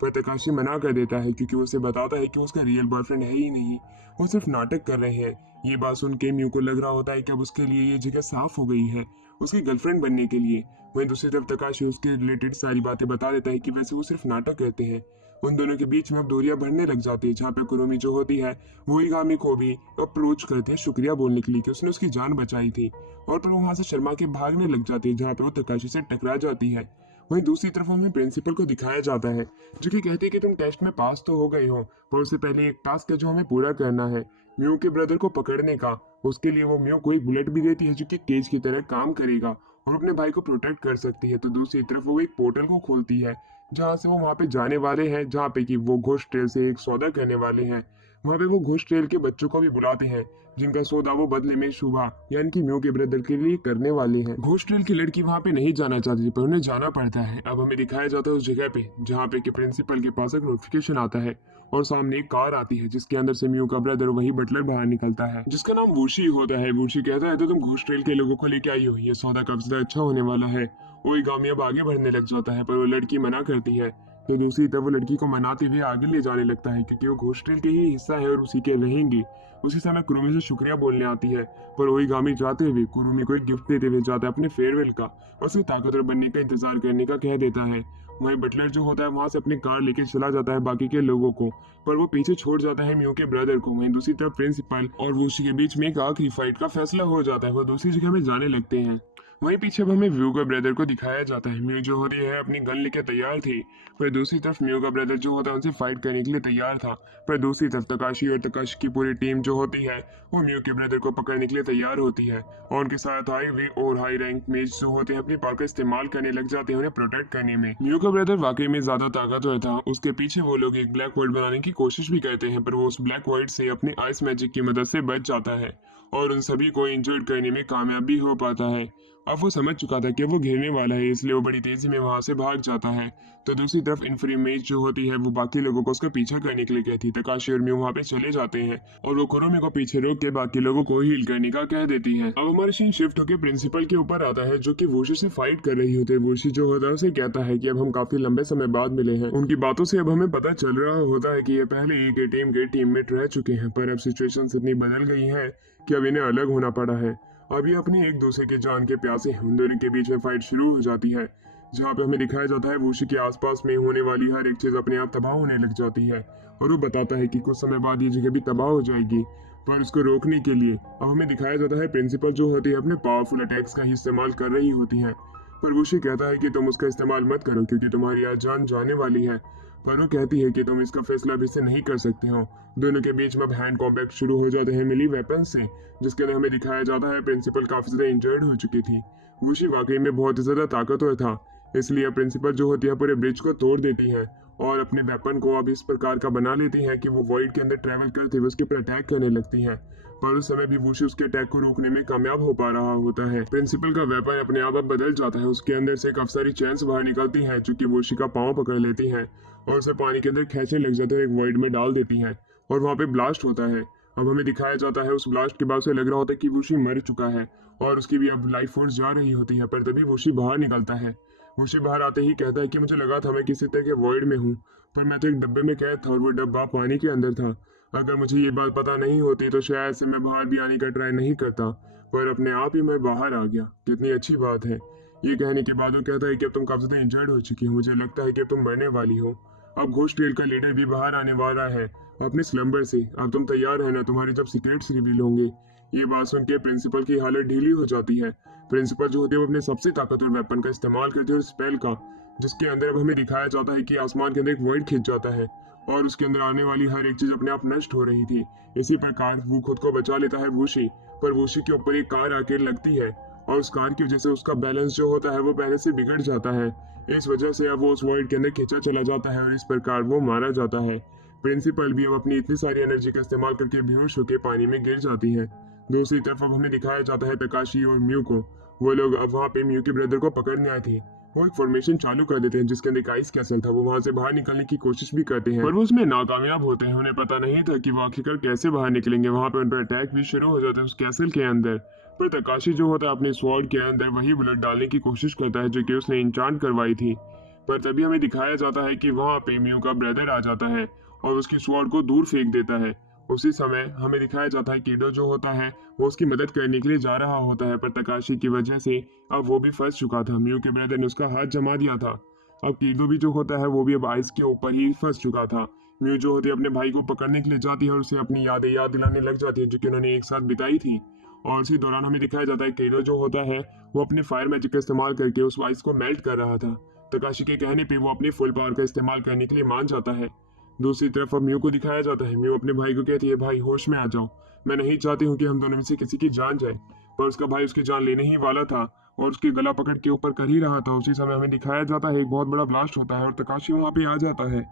पर तकाशी मना कर देता है क्योंकि वो उसे बताता है कि उसका रियल बॉयफ्रेंड है ही नहीं, वो सिर्फ नाटक कर रहे हैं। ये बात सुन के म्यू को लग रहा होता है कि अब उसके लिए ये जगह साफ हो गई है उसकी गर्लफ्रेंड बनने के लिए। वहीं दूसरी तरफ तकाशी उसके रिलेटेड सारी बातें बता देता है कि वैसे वो सिर्फ नाटक करते हैं। उन दोनों के बीच में अब दूरियां बढ़ने लग जाती है, जहाँ पे कुरुमी जो होती है वो ओईगामी को भी अप्रोच करते हैं शुक्रिया बोलने के लिए कि उसने उसकी जान बचाई थी, और पर वो वहां से शर्मा के भागने लग जाती है जहाँ पे वो तकाशी से टकरा जाती है। वहीं दूसरी तरफ हमें प्रिंसिपल को दिखाया जाता है जो कि कहते हैं कि तुम टेस्ट में पास तो हो गए हो, पर उससे पहले एक टास्क है जो हमें पूरा करना है म्यू के ब्रदर को पकड़ने का। उसके लिए वो म्यू को एक बुलेट भी देती है जो कि केज की तरह काम करेगा और अपने भाई को प्रोटेक्ट कर सकती है। तो दूसरी तरफ वो एक पोर्टल को खोलती है जहाँ से वो वहाँ पे जाने वाले हैं, जहाँ पे कि वो घोस्ट ट्रेल से एक सौदा करने वाले हैं। वहाँ पे वो घोस्ट ट्रेल के बच्चों को भी बुलाते हैं जिनका सौदा वो बदले में शुभा यानी कि म्यू के ब्रदर के लिए करने वाले हैं। घोस्ट ट्रेल की लड़की वहाँ पे नहीं जाना चाहती पर उन्हें जाना पड़ता है। अब हमें दिखाया जाता है उस जगह पे जहाँ पे कि प्रिंसिपल के पास एक नोटिफिकेशन आता है और सामने एक कार आती है जिसके अंदर से म्यू का ब्रदर वही बटलर बाहर निकलता है जिसका नाम वूशी होता है। वूशी कहता है तो तुम घोस्ट ट्रेल के लोगों को लेके आई हो, ये सौदा काफी ज्यादा अच्छा होने वाला है। ओईगामी अब आगे बढ़ने लग जाता है पर वो लड़की मना करती है। तो दूसरी तरफ वो लड़की को मनाते हुए आगे ले जाने लगता है क्योंकि वो घोस्टेल के ही हिस्सा है और उसी के रहेंगे। उसी समय कुरुमी से शुक्रिया बोलने आती है, पर ओरिगामी जाते हुए कुरुमी को एक गिफ्ट देते हुए जाता है अपने फेयरवेल का और उसे ताकतवर बनने का इंतजार करने का कह देता है। वहीं बटलर जो होता है वहां से अपनी कार लेके चला जाता है बाकी के लोगों को, पर वो पीछे छोड़ जाता है म्यू के ब्रदर को। वहीं दूसरी तरफ प्रिंसिपल और वूशी के बीच में एक आखिरी फाइट का फैसला हो जाता है, वो दूसरी जगह में जाने लगते हैं। वहीं पीछे अब हमें व्यू का ब्रदर को दिखाया जाता है। म्यू जो होती है अपनी गन लेके तैयार थी, पर दूसरी तरफ म्यू का ब्रदर जो होता है उनसे फाइट करने के लिए तैयार था। पर दूसरी तरफ तकाशी और तकाशी की पूरी टीम जो होती है वो म्यू के ब्रदर को पकड़ने के लिए तैयार होती है और उनके साथ हाई वे और हाई रैंक मेज जो होते हैं अपनी पावर का इस्तेमाल करने लग जाते हैं उन्हें प्रोटेक्ट करने में। म्यू का ब्रदर वाकई में ज्यादा ताकतवर था। उसके पीछे वो लोग एक ब्लैक वर्ल्ड बनाने की कोशिश भी करते हैं, पर वो उस ब्लैक वर्ल्ड से अपनी आइस मैजिक की मदद से बच जाता है और उन सभी को इंजर्ड करने में कामयाब भी हो पाता है। अब वो समझ चुका था कि वो घिरने वाला है, इसलिए वो बड़ी तेजी में वहां से भाग जाता है। तो दूसरी तरफ इन्फरीमेज जो होती है वो बाकी लोगों को उसका पीछा करने के लिए कहती। तकाशी और म्यू वहां पे चले जाते हैं और वो कुरुमी को पीछे रोक के बाकी लोगों को हील करने का कह देती है। अब हमारा सीन शिफ्ट होकर प्रिंसिपल के ऊपर आता है जो कि वुशी से फाइट कर रही होती है। वुशी जो होता है उसे कहता है कि अब हम काफी लंबे समय बाद मिले हैं। उनकी बातों से अब हमें पता चल रहा होता है कि ये पहले एक टीम के टीममेट रह चुके हैं, पर अब सिचुएशन इतनी बदल गई है कि अब इन्हें अलग होना पड़ा है। अभी अपनी एक दूसरे के जान के प्यासे उन दोनों के बीच में फाइट शुरू हो जाती है, जहाँ पे हमें दिखाया जाता है वुशी के आसपास में होने वाली हर एक चीज अपने आप तबाह होने लग जाती है और वो बताता है कि कुछ समय बाद ये जगह भी तबाह हो जाएगी। पर उसको रोकने के लिए अब हमें दिखाया जाता है प्रिंसिपल जो होती है अपने पावरफुल अटैक्स का ही इस्तेमाल कर रही होती है, पर वुशी कहता है कि तुम उसका इस्तेमाल मत करो क्योंकि तुम्हारी आज जान जाने वाली है। पर वो कहती है कि तुम इसका फैसला अभी से नहीं कर सकते हो। दोनों के बीच में अब हैंड कॉम्बैट शुरू हो जाते हैं मिली वेपन से, जिसके अंदर हमें दिखाया जाता है प्रिंसिपल काफी ज्यादा इंजर्ड हो चुकी थी। वुशी वाकई में बहुत ही ज्यादा ताकतवर था, इसलिए प्रिंसिपल जो होती है पूरे ब्रिज को तोड़ देती है और अपने वेपन को अब इस प्रकार का बना लेती है कि वो वॉइड के अंदर ट्रेवल करते हुए उसके ऊपर अटैक करने लगती है। पर उस समय भी वुशी उसके अटैक को रोकने में कामयाब हो पा रहा होता है। प्रिंसिपल का वेपन अपने आप अब बदल जाता है, उसके अंदर से काफी सारी चैन्स बाहर निकलती हैं जो कि वुशी का पांव पकड़ लेती हैं और उसे पानी के अंदर खींचने लग जाते हैं, एक वॉइड में डाल देती हैं और वहाँ पे ब्लास्ट होता है। अब हमें दिखाया जाता है उस ब्लास्ट के बाद से लग रहा होता है कि वुशी मर चुका है और उसकी भी अब लाइफ फोर्स जा रही होती है, पर तभी वुशी बाहर निकलता है। वुशी बाहर आते ही कहता है कि मुझे लगा था मैं किसी तरह के वॉइड में हूँ, पर मैं तो एक डब्बे में कैद था और वो डब्बा पानी के अंदर था। अगर मुझे ये बात पता नहीं होती तो शायद से मैं बाहर भी आने का ट्राई नहीं करता, पर अपने आप ही मैं बाहर आ गया। कितनी अच्छी बात है। ये कहने के बाद वो कहता है कि अब तुम काफी ज्यादा इंजर्ड हो चुकी हो, मुझे लगता है कि अब तुम मरने वाली हो। अब घोस्ट ट्रेल का लीडर भी बाहर आने वाला है अपने स्लम्बर से। अब तुम तैयार रहना, तुम्हारे जब सीक्रेट्स रिवील होंगे। ये बात सुन के प्रिंसिपल की हालत ढीली हो जाती है। प्रिंसिपल जो होती है वो अपने सबसे ताकतवर वेपन का इस्तेमाल करती है स्पेल का, जिसके अंदर अब हमें दिखाया जाता है कि आसमान के अंदर एक वॉइड खिंच जाता है और उसके अंदर आने वाली हर एक चीज अपने आप नष्ट हो रही थी। इसी प्रकार वो खुद को बचा लेता है वुशी, पर वुशी के ऊपर एक कार आके लगती है और उस कार की वजह से उसका बैलेंस जो होता है वो पहले से बिगड़ जाता है। इस वजह से अब वो उस वॉइड के अंदर खींचा चला जाता है और इस प्रकार वो मारा जाता है। प्रिंसिपल भी अब अपनी इतनी सारी एनर्जी का इस्तेमाल करके बेहोश होकर पानी में गिर जाती है। दूसरी तरफ अब हमें दिखाया जाता है तकाशी और म्यू को। वो लोग अब वहाँ पे म्यू के ब्रदर को पकड़ने आए थे। वो एक फॉर्मेशन चालू कर देते हैं जिसके अंदर एक आइस कैसल था। वो वहां से बाहर निकलने की कोशिश भी करते हैं, पर वो उसमें नाकामयाब होते हैं। उन्हें पता नहीं था कि वो आखिरकार कैसे बाहर निकलेंगे। वहां पे उन पर अटैक भी शुरू हो जाता है उस कैसल के अंदर। पर तकाशी जो होता है अपने स्वॉर्ड के अंदर वही बुलेट डालने की कोशिश करता है जो कि उसने इंचांट करवाई थी। पर तभी हमें दिखाया जाता है कि वहां पे म्यू का ब्रदर आ जाता है और उसकी स्वॉर्ड को दूर फेंक देता है। उसी समय हमें दिखाया जाता है कीडो जो होता है वो उसकी मदद करने के लिए जा रहा होता है, पर तकाशी की वजह से अब वो भी फंस चुका था। म्यू के ब्रदर ने उसका हाथ जमा दिया था। अब कीडो भी जो होता है वो भी अब आइस के ऊपर ही फंस चुका था। म्यू जो होती है अपने भाई को पकड़ने के लिए जाती है और उसे अपनी यादें याद दिलाने लग जाती है जो कि उन्होंने एक साथ बिताई थी। और उसी दौरान हमें दिखाया जाता है कीडो जो होता है वो अपने फायर मैजिक का इस्तेमाल करके उस आइस को मेल्ट कर रहा था। तकाशी के कहने पर वो अपनी फुल पावर का इस्तेमाल करने के लिए मान जाता है। दूसरी तरफ अब म्यू को दिखाया जाता है। म्यू अपने भाई को कहती है, भाई होश में आ जाओ, मैं नहीं चाहती हूँ कि हम दोनों में से किसी की जान जाए। पर उसका भाई उसकी जान लेने ही वाला था और उसके गला पकड़ के ऊपर कर ही रहा था। उसी समय हमें दिखाया जाता है एक बहुत बड़ा ब्लास्ट होता है और तकाशी वहाँ पे आ जाता है।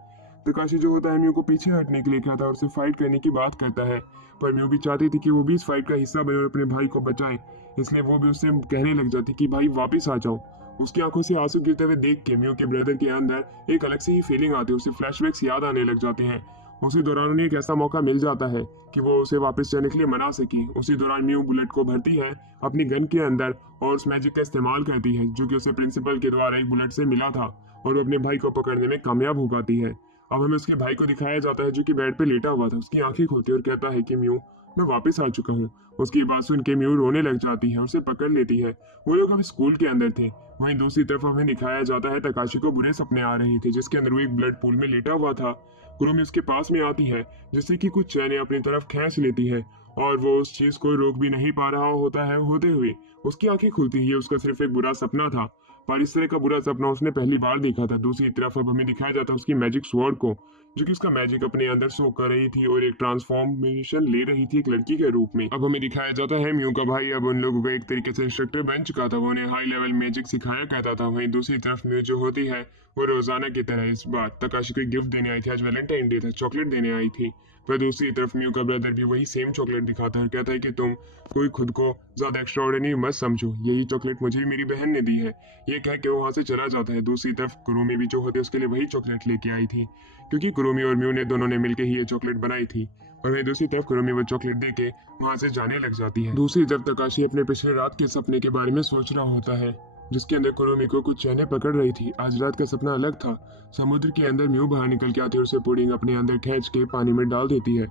तकाशी जो होता है म्यू को पीछे हटने के लिए कहता है और उससे फाइट करने की बात करता है, पर म्यू भी चाहती थी कि वो भी इस फाइट का हिस्सा बने और अपने भाई को बचाए, इसलिए वो भी उससे कहने लग जाती कि भाई वापिस आ जाओ। उसकी आंखों से आंसू गिरते हुए देख के म्यू के ब्रदर के अंदर एक अलग सी ही फीलिंग आती है, उसे फ्लैशबैक्स याद आने लग जाते हैं। उसी दौरान उन्हें एक ऐसा मौका मिल जाता है कि वो उसे वापस जाने के लिए मना सके। उसी दौरान म्यू बुलेट को भरती है अपनी गन के अंदर और उस मैजिक का इस्तेमाल करती है जो कि उसे प्रिंसिपल के द्वारा एक बुलेट से मिला था। और वो अपने भाई को पकड़ने में कामयाब हो पाती है। अब हमें उसके भाई को दिखाया जाता है जो कि बेड पे लेटा हुआ था। उसकी आंखें खुलती है और कहता है कि म्यू, मैं वापस आ चुका हूँ। उसकी बात सुन के म्यू रोने लग जाती है, उसे पकड़ लेती है। वो लोग अभी स्कूल के अंदर थे। वहीं दूसरी तरफ हमें दिखाया जाता है तकाशी को बुरे सपने आ रहे थे, जिसके अंदर वो एक ब्लड पूल में लेटा हुआ था। कुरुमी उसके पास में आती है, जिससे कि कुछ चैनें अपनी तरफ खींच लेती है और वो उस चीज को रोक भी नहीं पा रहा होता है। होते हुए उसकी आंखें खुलती है, उसका सिर्फ एक बुरा सपना था, पर इस तरह का बुरा सपना उसने पहली बार देखा था। दूसरी तरफ अब हमें दिखाया जाता है उसकी मैजिक स्वॉर्ड को, जो कि उसका मैजिक अपने अंदर शो कर रही थी और एक ट्रांसफॉर्मेशन ले रही थी एक लड़की के रूप में। अब हमें दिखाया जाता है म्यू का भाई अब उन लोगों को एक तरीके से इंस्ट्रक्टर बन चुका था, वो उन्हें हाई लेवल मैजिक सिखाया कहता था। वहीं दूसरी तरफ म्यू जो होती है वो रोजाना की तरह इस बार तकाशी को गिफ्ट देने आई थी। आज वैलेंटाइन डे था, चॉकलेट देने आई थी। पर दूसरी तरफ म्यू का ब्रदर भी वही सेम चॉकलेट दिखाता है और कहता है कि तुम कोई खुद को ज्यादा एक्स्ट्राऑर्डिनरी मत समझो, यही चॉकलेट मुझे मेरी बहन ने दी है। ये कह के वो वहां से चला जाता है। दूसरी तरफ कुरुमी भी जो होते उसके लिए वही चॉकलेट लेके आई थी, क्योंकि कुरुमी और म्यू ने दोनों ने मिलकर ही ये चॉकलेट बनाई थी। और वहीं दूसरी तरफ कुरुमी वो चॉकलेट दे के वहां से जाने लग जाती है। दूसरी तरफ तकाशी अपने पिछले रात के सपने के बारे में सोच रहा होता है, जिसके अंदर कुरुमी को कुछ चैनें पकड़ रही थी। आज रात का सपना अलग था। समुद्र के अंदर म्यू बाहर निकल के आती है और उसे पुडिंग अपने अंदर खींच के पानी में डाल देती है।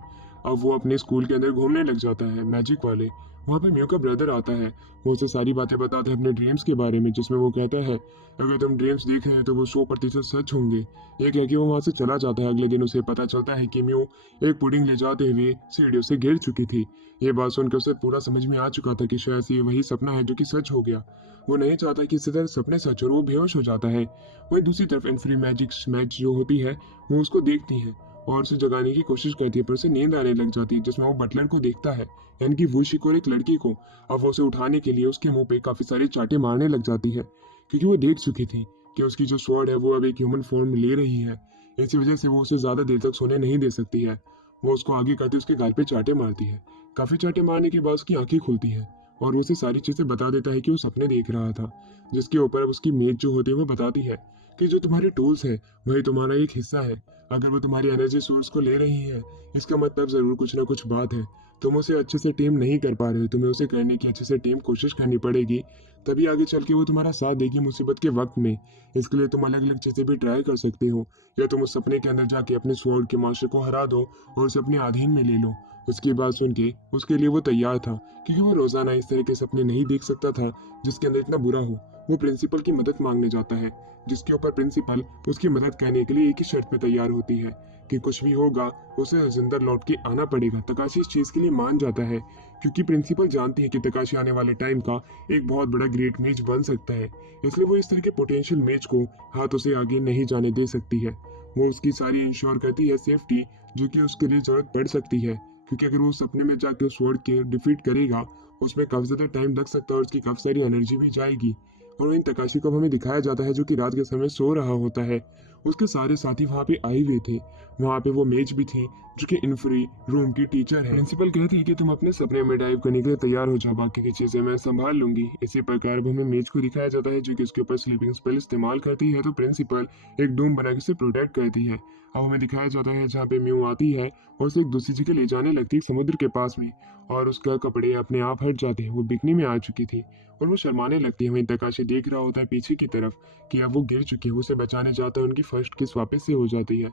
अब वो अपने स्कूल के अंदर घूमने लग जाता है मैजिक वाले। वहाँ पे म्यू का ब्रदर आता है, वो उसे सारी बातें बताता है अपने ड्रीम्स के बारे में, जिसमें वो कहता है अगर तुम ड्रीम्स देख रहे हो तो वो 100% सच होंगे। ये कह के वो वहाँ से चला जाता है। अगले दिन उसे पता चलता है कि म्यू एक पुडिंग ले जाते हुए सीढ़ियों से गिर चुकी थी। ये बात सुनकर उसे पूरा समझ में आ चुका था कि शायद से ये वही सपना है जो कि सच हो गया। वो नहीं चाहता कि इसी तरह सपने सच हो, और वो बेहोश हो जाता है। वहीं दूसरी तरफ इन्फ्री मैजिक मैच जो होती है वो उसको देखती है और उसे जगाने की कोशिश करती है, पर उसे नींद आने लग जाती है, जिसमें वो बटलर को देखता है, यानी कि वुशिक और एक लड़की को। अब वो उसे उठाने के लिए उसके मुंह पे काफी सारे चांटे मारने लग जाती है, क्योंकि वो देख चुकी थी कि उसकी जो स्वॉर्ड है वो अब एक ह्यूमन फॉर्म ले रही है। इसी वजह से वो उसे ज्यादा देर तक सोने नहीं दे सकती है। वो उसको आगे करते उसके गाल पे चांटे मारती है। काफी चांटे मारने के बाद उसकी आंखें खुलती है और वो उसे सारी चीजें बता देता है कि वो सपने देख रहा था, जिसके ऊपर अब उसकी मेज जो होती है वो बताती है कि जो तुम्हारे टूल्स है वही तुम्हारा एक हिस्सा है। अगर वो तुम्हारी एनर्जी सोर्स को ले रही है, इसका मतलब जरूर कुछ ना कुछ बात है। तुम उसे अच्छे से टीम नहीं कर पा रहे हो, तुम्हें उसे करने की अच्छे से टीम कोशिश करनी पड़ेगी, तभी आगे चल के वो तुम्हारा साथ देगी मुसीबत के वक्त में। इसके लिए तुम अलग अलग चीजें भी ट्राई कर सकते हो, या तुम उस सपने के अंदर जाके अपने स्वॉर्ड के मास्टर को हरा दो और उसे अपने अधीन में ले लो। उसकी बात सुन के उसके लिए वो तैयार था, क्योंकि वो रोजाना इस तरह के सपने नहीं देख सकता था जिसके अंदर इतना बुरा हो। वो प्रिंसिपल की मदद मांगने जाता है, जिसके ऊपर प्रिंसिपल उसकी मदद करने के लिए एक ही शर्त पे तैयार होती है कि कुछ भी होगा उसे जिंदा लौट के आना पड़ेगा। तकाशी इस चीज के लिए मान जाता है, क्योंकि प्रिंसिपल जानती है कि तकाशी आने वाले टाइम का एक बहुत बड़ा ग्रेट मेज बन सकता है। इसलिए वो इस तरह के पोटेंशियल मेज को हाथों से आगे नहीं जाने दे सकती है। वो उसकी सारी इंश्योर करती है सेफ्टी, जो कि उसके लिए जरूरत पड़ सकती है, क्योंकि अगर वो सपने में जाके उस वर्ड के डिफीट करेगा उसमें काफी ज्यादा टाइम लग सकता है और उसकी काफी सारी एनर्जी भी जाएगी। और इन तकाशी को हमें दिखाया जाता है जो कि रात के समय सो रहा होता है। उसके सारे साथी वहाँ पे आए हुए थे। वहाँ पे वो मेज भी थी जो कि इन्फ्री रूम की टीचर है। प्रिंसिपल कहती है कि तुम अपने सपने में डाइव करने के लिए तैयार हो जाओ, बाकी की चीजें मैं संभाल लूंगी। इसी प्रकार हमें मेज को दिखाया जाता है जो कि उसके ऊपर स्लीपिंग स्पेल इस्तेमाल करती है, तो प्रिंसिपल एक डोम बना के उसे प्रोटेक्ट करती है। अब हमें दिखाया जाता है जहाँ पे म्यू आती है और उसे एक दूसरी जगह ले जाने लगती है समुद्र के पास में, और उसका कपड़े अपने आप हट जाते हैं। वो बिकनी में आ चुकी थी और वो शर्माने लगती है। वहीं तकाशी देख रहा होता है पीछे की तरफ कि अब वो गिर चुकी है। वो उसे बचाने जाता है, उनकी फर्स्ट किस वापस से हो जाती है।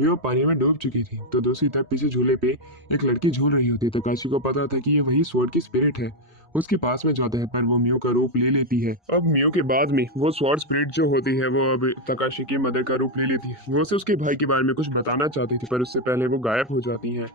वो पानी में डूब चुकी थी, तो दूसरी तरफ पीछे झूले पे एक लड़की झूल रही होती है। तकाशी को पता था कि ये वही स्वॉर्ड की स्पिरिट है। उसके पास में जाता है, पर वो म्यू का रूप ले लेती है। अब म्यू के बाद में वो स्वॉर्ड स्पिरिट जो होती है वो अब तकाशी की मदर का रूप ले लेती है। वो उसे उसके भाई के बारे में कुछ बताना चाहती थी, पर उससे पहले वो गायब हो जाती है।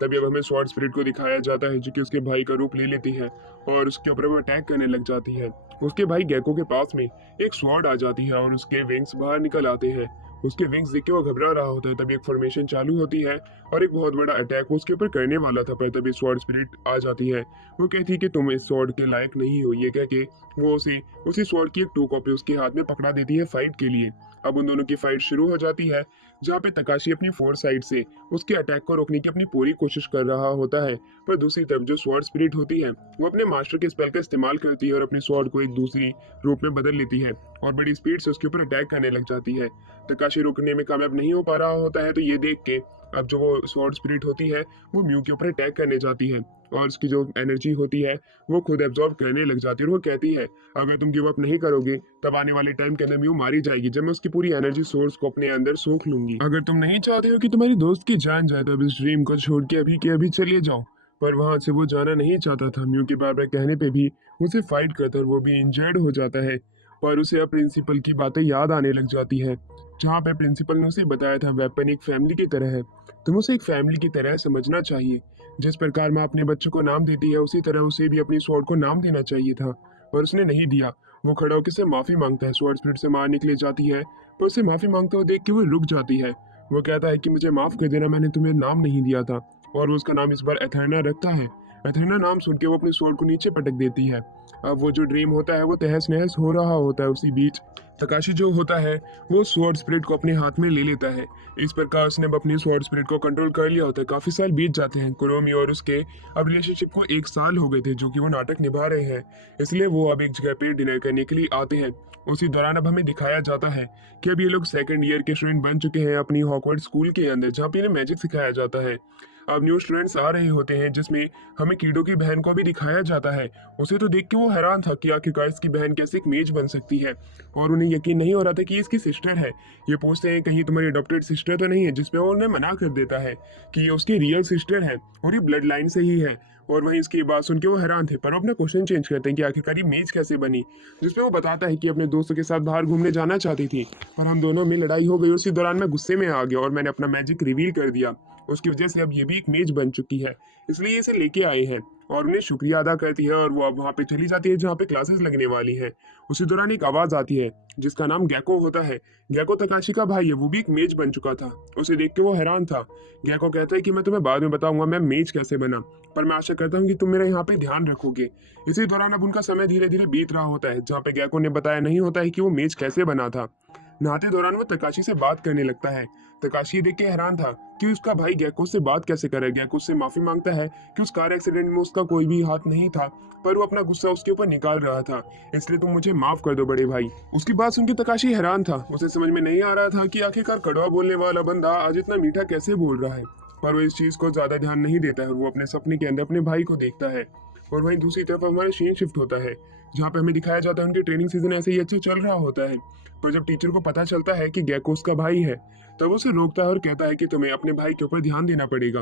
तभी अब हमें स्वॉर्ड स्पिरिट को दिखाया जाता है जो कि उसके भाई का रूप ले लेती है और उसके ऊपर वो अटैक करने लग जाती है। उसके भाई गैको के पास में एक स्वॉर्ड आ जाती है और उसके विंग्स बाहर निकल आते हैं। उसके विंग्स देख के वो घबरा रहा होता है। तभी एक फॉर्मेशन चालू होती है और एक बहुत बड़ा अटैक वो उसके ऊपर करने वाला था, पर तभी स्वॉर्ड स्पिरिट आ जाती है। वो कहती है कि तुम इस स्वॉर्ड के लायक नहीं हो। ये कह के वो उसी स्वॉर्ड की एक 2 कॉपी उसके हाथ में पकड़ा देती है फाइट के लिए। अब उन दोनों की फाइट शुरू हो जाती है, जहाँ पे तकाशी अपनी 4 साइड से उसके अटैक को रोकने की अपनी पूरी कोशिश कर रहा होता है, पर दूसरी तरफ जो स्वॉर्ड स्पिरिट होती है वो अपने मास्टर के स्पेल का इस्तेमाल करती है और अपने स्वॉर्ड को एक दूसरी रूप में बदल लेती है और बड़ी स्पीड से उसके ऊपर अटैक करने लग जाती है। तकाशी तकाशी रोकने में कामयाब नहीं हो पा रहा होता है, तो ये देख के अब जो वो स्वॉर्ड स्पिरिट होती है वो म्यू के ऊपर अटैक करने जाती है और उसकी जो एनर्जी होती है वो खुद एब्जॉर्ब करने लग जाती है और वो कहती है अगर तुम गिव अप नहीं करोगे तब आने वाले टाइम के अंदर म्यू मारी जाएगी जब मैं उसकी पूरी एनर्जी सोर्स को अपने अंदर सोख लूंगी। अगर तुम नहीं चाहते हो कि तुम्हारी दोस्त की जान जाए तो अब इस ड्रीम को छोड़ के अभी चले जाओ। पर वहां से वो जाना नहीं चाहता था। म्यू के बार बार कहने पे भी उसे फाइट करता और वो भी इंजर्ड हो जाता है। पर उसे अब प्रिंसिपल की बातें याद आने लग जाती है, जहाँ पे प्रिंसिपल ने उसे बताया था वेपन एक फैमिली की तरह है, तुम उसे एक फैमिली की तरह समझना चाहिए। जिस प्रकार माँ अपने बच्चों को नाम देती है उसी तरह उसे भी अपनी स्वॉर्ड को नाम देना चाहिए था, पर उसने नहीं दिया। वो खड़ा होकर से माफी मांगता है, स्वॉर्ड स्पिरिट से मार निकले जाती है, पर उसे माफी मांगते हुए देख के वो रुक जाती है। वो कहता है कि मुझे माफ कर देना, मैंने तुम्हें नाम नहीं दिया था। और वो उसका नाम इस बार एथर्ना रखता है। एथर्ना नाम सुन के वो अपनी स्वॉर्ड को नीचे पटक देती है। अब वो जो ड्रीम होता है वो तहस नहस हो रहा होता है। उसी बीच तकाशी जो होता है वो स्वॉर्ड स्पिरिट को अपने हाथ में ले लेता है। इस प्रकार उसने अब अपनी स्वॉर्ड स्पिरिट को कंट्रोल कर लिया होता है। काफी साल बीत जाते हैं। कुरोमी और उसके अब रिलेशनशिप को 1 साल हो गए थे जो कि वो नाटक निभा रहे हैं, इसलिए वो अब एक जगह पे डिनर करने के लिए आते हैं। उसी दौरान अब हमें दिखाया जाता है कि अब ये लोग सेकंड ईयर के स्टूडेंट बन चुके हैं अपनी हॉकवर्ड स्कूल के अंदर, जहाँ पे इन्हें मैजिक सिखाया जाता है। अब न्यू स्टूडेंट्स आ रहे होते हैं जिसमें हमें कीडो की बहन को भी दिखाया जाता है। उसे तो देख के वो हैरान था कि आखिरकार इसकी बहन कैसे एक मेज बन सकती है, और उन्हें यकीन नहीं हो रहा था कि ये इसकी सिस्टर है। ये पूछते हैं कहीं तुम्हारी अडॉप्टेड सिस्टर तो नहीं है, जिसपे वो उन्हें मना कर देता है कि ये उसकी रियल सिस्टर है और ये ब्लड लाइन से ही है। और वहीं इसकी बात सुन के वो हैरान थे, पर वो अपना क्वेश्चन चेंज करते हैं कि आखिरकार ये मेज कैसे बनी, जिसपे वो बताता है कि अपने दोस्तों के साथ बाहर घूमने जाना चाहती थी, पर हम दोनों में लड़ाई हो गई। उसी दौरान मैं गुस्से में आ गया और मैंने अपना मैजिक रिवील कर दिया। उसकी वजह से अब ये भी एक मेज बन चुकी है, इसलिए इसे लेके आए हैं। और उन्हें शुक्रिया अदा करती है और वो अब वहाँ पे चली जाती है जहाँ पे क्लासेस लगने वाली है। उसी दौरान एक आवाज आती है जिसका नाम गैको होता है। गैको तकाशी का भाई है, वो भी एक मेज बन चुका था। उसे देख के वो हैरान था। गैको कहता है कि मैं तुम्हें बाद में बताऊंगा मैं मेज कैसे बना, पर मैं आशा करता हूँ कि तुम मेरा यहाँ पे ध्यान रखोगे। इसी दौरान अब उनका समय धीरे धीरे बीत रहा होता है, जहाँ पे गैको ने बताया नहीं होता है कि वो मेज कैसे बना था। नहाते दौरान वो तकाशी से बात करने लगता है। तकाशी देख के हैरान था कि उसका भाई गैको से बात कैसे करे। गैको से माफी मांगता है कि उस कार एक्सीडेंट में उसका कोई भी हाथ नहीं था, पर वो अपना गुस्सा उसके ऊपर निकाल रहा था, इसलिए तुम मुझे माफ कर दो बड़े भाई। उसकी बात सुन के तकाशी हैरान था। उसे समझ में नहीं आ रहा था कि आखिरकार कड़वा बोलने वाला बंदा आज इतना मीठा कैसे बोल रहा है, पर वो इस चीज को ज्यादा ध्यान नहीं देता है और वो अपने सपने के अंदर अपने भाई को देखता है। और वहीं दूसरी तरफ हमारा सीन शिफ्ट होता है, जहाँ पे हमें दिखाया जाता है उनकी ट्रेनिंग सीजन ऐसे ही अच्छे चल रहा होता है। पर जब टीचर को पता चलता है कि गैको उसका भाई है, तब उसे रोकता है और कहता है कि तुम्हें अपने भाई के ऊपर ध्यान देना पड़ेगा।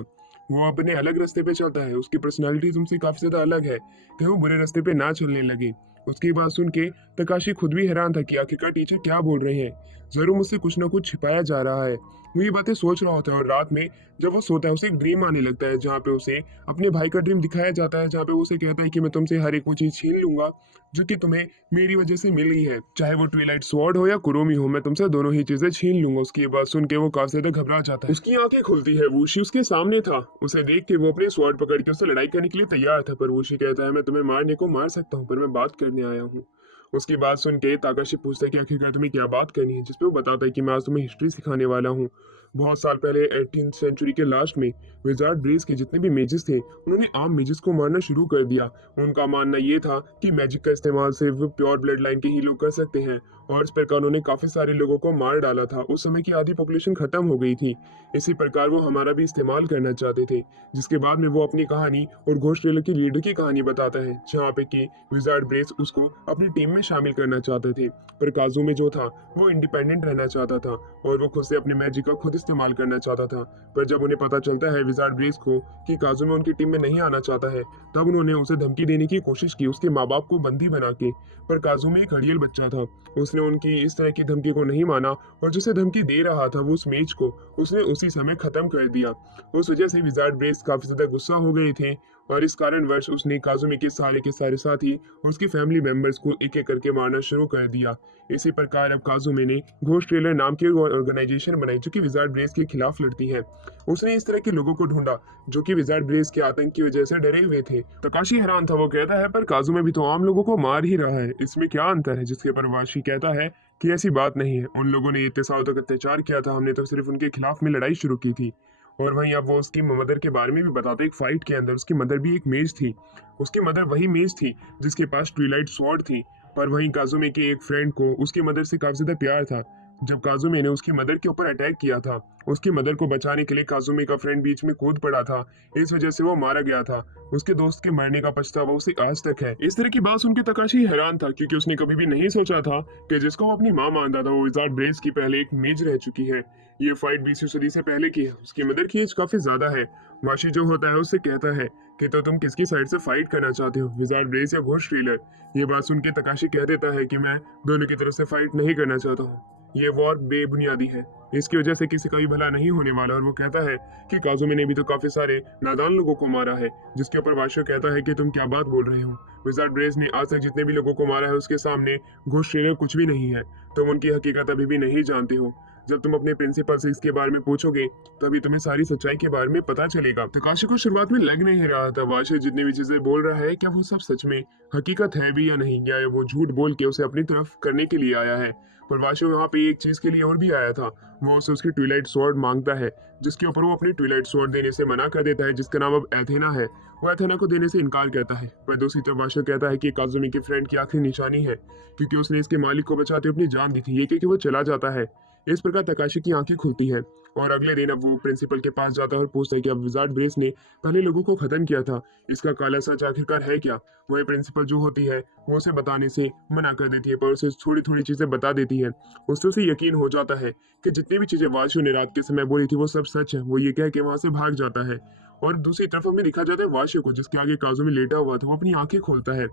वो अपने अलग रास्ते पे चलता है, उसकी पर्सनालिटी तुमसे काफी ज्यादा अलग है, कहीं वो बुरे रास्ते पे ना चलने लगे। उसकी बात सुन के तकाशी खुद भी हैरान था कि आखिरकार टीचर क्या बोल रहे हैं, जरूर मुझसे कुछ ना कुछ छिपाया जा रहा है। वो ये बातें सोच रहा होता है और रात में जब वो सोता है उसे एक ड्रीम आने लगता है, जहाँ पे उसे अपने भाई का ड्रीम दिखाया जाता है, जहाँ पे उसे कहता है कि मैं तुमसे हर एक वो चीज छीन लूंगा जो कि तुम्हें मेरी वजह से मिली है, चाहे वो ट्विलाइट स्वॉर्ड हो या कुरोमी हो, मैं तुमसे दोनों ही चीजें छीन लूंगा। उसकी ये बात सुन के वो काफी ज्यादा घबरा जाता है। उसकी आंखें खुलती है, वूशी उसके सामने था। उसे देख के वो अपने स्वॉर्ड पकड़ के उससे लड़ाई करने के लिए तैयार था, पर वूशी कहता है मैं तुम्हें मारने को मार सकता हूँ, पर मैं बात करने आया हूँ। उसकी बात सुन के ताकाशी पूछता है कि आखिरकार तुम्हें क्या बात करनी है, जिसपे वो बताता है कि मैं आज तुम्हें हिस्ट्री सिखाने वाला हूँ। बहुत साल पहले 18th सेंचुरी के लास्ट में विजार्ड ब्रेस के जितने भी मेजेस थे उन्होंने आम मेजेस को मारना शुरू कर दिया। उनका मानना ये था कि मैजिक का इस्तेमाल सिर्फ प्योर ब्लड लाइन के ही लोग कर सकते हैं, और इस प्रकार उन्होंने काफी सारे लोगों को मार डाला था। उस समय की आधी पॉपुलेशन खत्म हो गई थी। इसी प्रकार वो हमारा भी इस्तेमाल करना चाहते थे। जिसके बाद में वो अपनी कहानी और घोस्ट ट्रेलर की लीडर की कहानी बताता है, जहाँ पे कि विजार्ड ब्रेस उसको अपनी टीम में शामिल करना चाहते थे, पर काजुमे जो था वो इंडिपेंडेंट रहना चाहता था और वो खुद से अपने मैजिक का खुद इस्तेमाल करना चाहता था। पर जब उन्हें पता चलता है विजार्ड ब्रेस को कि काजुमे उनकी टीम में नहीं आना चाहता है, तब उन्होंने उसे धमकी देने की कोशिश की, उसके माँ बाप को बंदी बना के। पर काजुमे एक अड़ियल बच्चा था, उसने उनकी इस तरह की धमकी को नहीं माना और जिसे धमकी दे रहा था वो उस मेज को उसने उसी समय खत्म कर दिया। उस वजह से विजार्ड ब्रेस काफी ज्यादा गुस्सा हो गए थे और इस कारणवश उसने काजुमे के सारे साथी और उसकी फैमिली मेंबर्स को एक एक करके मारना शुरू कर दिया। इसी प्रकार अब काजुमे ने घोस्ट ट्रेलर नाम की ऑर्गेनाइजेशन बनाई जो कि विजार्ड ब्रेस के खिलाफ लड़ती है। उसने इस तरह के लोगों को ढूंढा जो कि विजार्ड ब्रेस के आतंक की वजह से डरे हुए थे। तकाशी हैरान था, वो कहता है पर काजुमे भी तो आम लोगों को मार ही रहा है, इसमें क्या अंतर है? जिसके पर वाशी कहता है कि ऐसी बात नहीं है, उन लोगों ने इतने सालों तक अत्याचार किया था, हमने तो सिर्फ उनके खिलाफ में लड़ाई शुरू की थी। और वहीं अब वो उसकी मदर के बारे में भी बताते, एक फाइट के अंदर उसकी मदर भी एक मेज थी। उसकी मदर वही मेज थी जिसके पास ट्विलाइट स्वॉर्ड थी। पर वहीं काजुमे के एक फ्रेंड को उसकी मदर से काफी ज्यादा प्यार था, जब काजुमे ने उसकी मदर के ऊपर अटैक किया था। उसकी मदर को बचाने के लिए काजुमे का फ्रेंड बीच में कूद पड़ा था, इस वजह से वो मारा गया था। उसके दोस्त के मरने का पछतावा उसे आज तक है। इस तरह की बात सुन के तकाशी हैरान था, क्योंकि उसने कभी भी नहीं सोचा था कि जिसको वो अपनी माँ मानता था वो विजार्ड ब्रेस की पहले एक मेज रह चुकी है। ये फाइट 20वीं सदी से पहले की है। उसकी मदर की एज काफी ज्यादा है। वाशी जो होता है उससे कहता है कि तो तुम किसकी साइड से फाइट करना चाहते हो, विजार्ड ब्रेस या घोस्ट ट्रेलर। ये बात सुन के तकाशी कह देता है कि मैं दोनों की तरफ से फाइट नहीं करना चाहता हूँ। ये वॉर बेबुनियादी है, इसकी वजह से किसी का भी भला नहीं होने वाला। और वो कहता है कि काजुमे ने भी तो काफी सारे नादान लोगों को मारा है, जिसके ऊपर वाशियो कहता है कि तुम क्या बात बोल रहे हो। विजार्ड ब्रेस ने आज तक जितने भी लोगों को मारा है उसके सामने घोस्ट ट्रेलर कुछ भी नहीं है। तुम उनकी हकीकत अभी भी नहीं जानते हो। जब तुम अपने प्रिंसिपल से इसके बारे में पूछोगे तभी तुम्हें सारी सच्चाई के बारे में पता चलेगा। तकाशी को शुरुआत में लग नहीं रहा था वाशियो जितनी भी चीजें बोल रहा है क्या वो सब सच में हकीकत है भी या नहीं, या वो झूठ बोल के उसे अपनी तरफ करने के लिए आया है। पर वाशियो यहाँ पे एक चीज के लिए और भी आया था। वो उसे उसकी ट्विलाइट स्वॉर्ड मांगता है, जिसके ऊपर वो अपनी ट्विलाइट स्वॉर्ड देने से मना कर देता है, जिसका नाम अब एथेना है। वो एथेना को देने से इनकार करता है। पर दूसरी तरफ वाशियो कहता है कि काजुमी के फ्रेंड की आखिरी निशानी है, क्योंकि उसने इसके मालिक को बचाते हुए अपनी जान दी थी। ये क्योंकि वो चला जाता है। इस प्रकार तकाशी की आंखें खुलती है और अगले दिन अब वो प्रिंसिपल के पास जाता है और पूछता है कि अब विजार्ड ब्रेस ने पहले लोगों को खत्म किया था, इसका काला सच आखिरकार है क्या। वही प्रिंसिपल जो होती है वो उसे बताने से मना कर देती है, पर उसे थोड़ी थोड़ी चीजें बता देती है। उससे उसे यकीन हो जाता है कि जितनी भी चीजें वाशियो ने रात के समय बोली थी वो सब सच है। वो ये कह के वहां से भाग जाता है। और दूसरी तरफ हमें दिखा जाता है वाशियो को, जिसके आगे काजुमी लेटा हुआ था। वो अपनी आंखें खोलता है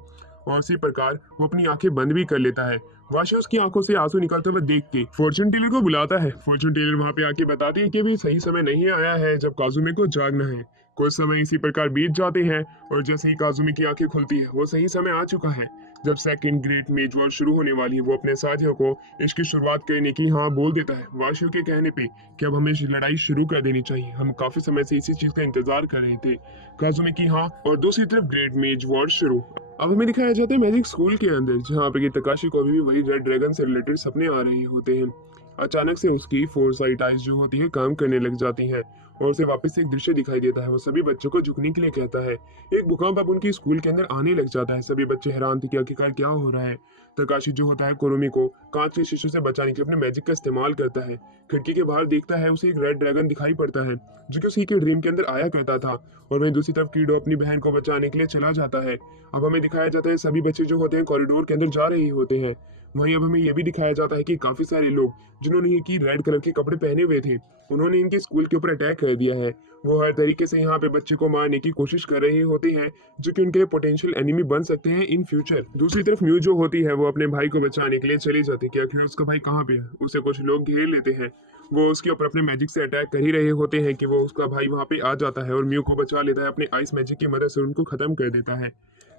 और इसी प्रकार वो अपनी आंखें बंद भी कर लेता है। वाशियो उसकी आंखों से आंसू निकलते हुए देख के फॉर्चून टेलर को बुलाता है। फॉर्चून टेलर वहां पे आके बताती है कि अभी सही समय नहीं आया है जब काजुमे को जागना है। कुछ समय इसी प्रकार बीत जाते हैं और जैसे ही काजुमी की आंखें खुलती है वो सही समय आ चुका है जब सेकंड ग्रेट मेज वॉर शुरू होने वाली है। वो अपने साथियों को इसकी शुरुआत करने की हाँ बोल देता है, वाशियो के कहने पे कि अब हमें लड़ाई शुरू कर देनी चाहिए। हम काफी समय से इसी चीज का इंतजार कर रहे थे। काजुमी की हाँ और दूसरी तरफ ग्रेट मेज वॉर शुरू। अब हमें दिखाया जाता है मैजिक स्कूल के अंदर, जहाँ पे तकाशी को अभी भी वही रेड ड्रैगन से रिलेटेड सपने आ रहे होते हैं। अचानक से उसकी फोरसाइट आइज जो होती है काम करने लग जाती हैं और उसे वापस से एक दृश्य दिखाई देता है। वो सभी बच्चों को झुकने के लिए कहता है। एक भूकंप अब उनकी स्कूल के अंदर आने लग जाता है। सभी बच्चे हैरान थे कि आखिरकार क्या हो रहा है। तकाशी जो होता है कुरुमी को कांच के शीशों से बचाने के लिए अपने मैजिक का इस्तेमाल करता है। खिड़की के बाहर देखता है, उसे एक रेड ड्रैगन दिखाई पड़ता है जो कि उसी के ड्रीम के अंदर आया करता था। और वहीं दूसरी तरफ कीडो अपनी बहन को बचाने के लिए चला जाता है। अब हमें दिखाया जाता है सभी बच्चे जो होते हैं कॉरिडोर के अंदर जा रहे होते हैं। वहीं अब हमें यह भी दिखाया जाता है कि काफी सारे लोग जिन्होंने ये की रेड कलर के कपड़े पहने हुए थे, उन्होंने इनके स्कूल के ऊपर अटैक कर दिया है। वो हर तरीके से यहाँ पे बच्चे को मारने की कोशिश कर रहे होते हैं, जो कि उनके लिए पोटेंशियल एनिमी बन सकते हैं इन फ्यूचर। दूसरी तरफ म्यू जो होती है वो अपने भाई को बचाने के लिए चली जाती है कि आखिर उसका भाई कहाँ पे है। उसे कुछ लोग घेर लेते हैं। वो उसके ऊपर अपने मैजिक से अटैक कर ही रहे होते हैं कि वो उसका भाई वहाँ पे आ जाता है और म्यू को बचा लेता है। अपने आइस मैजिक की मदद से उनको खत्म कर देता है।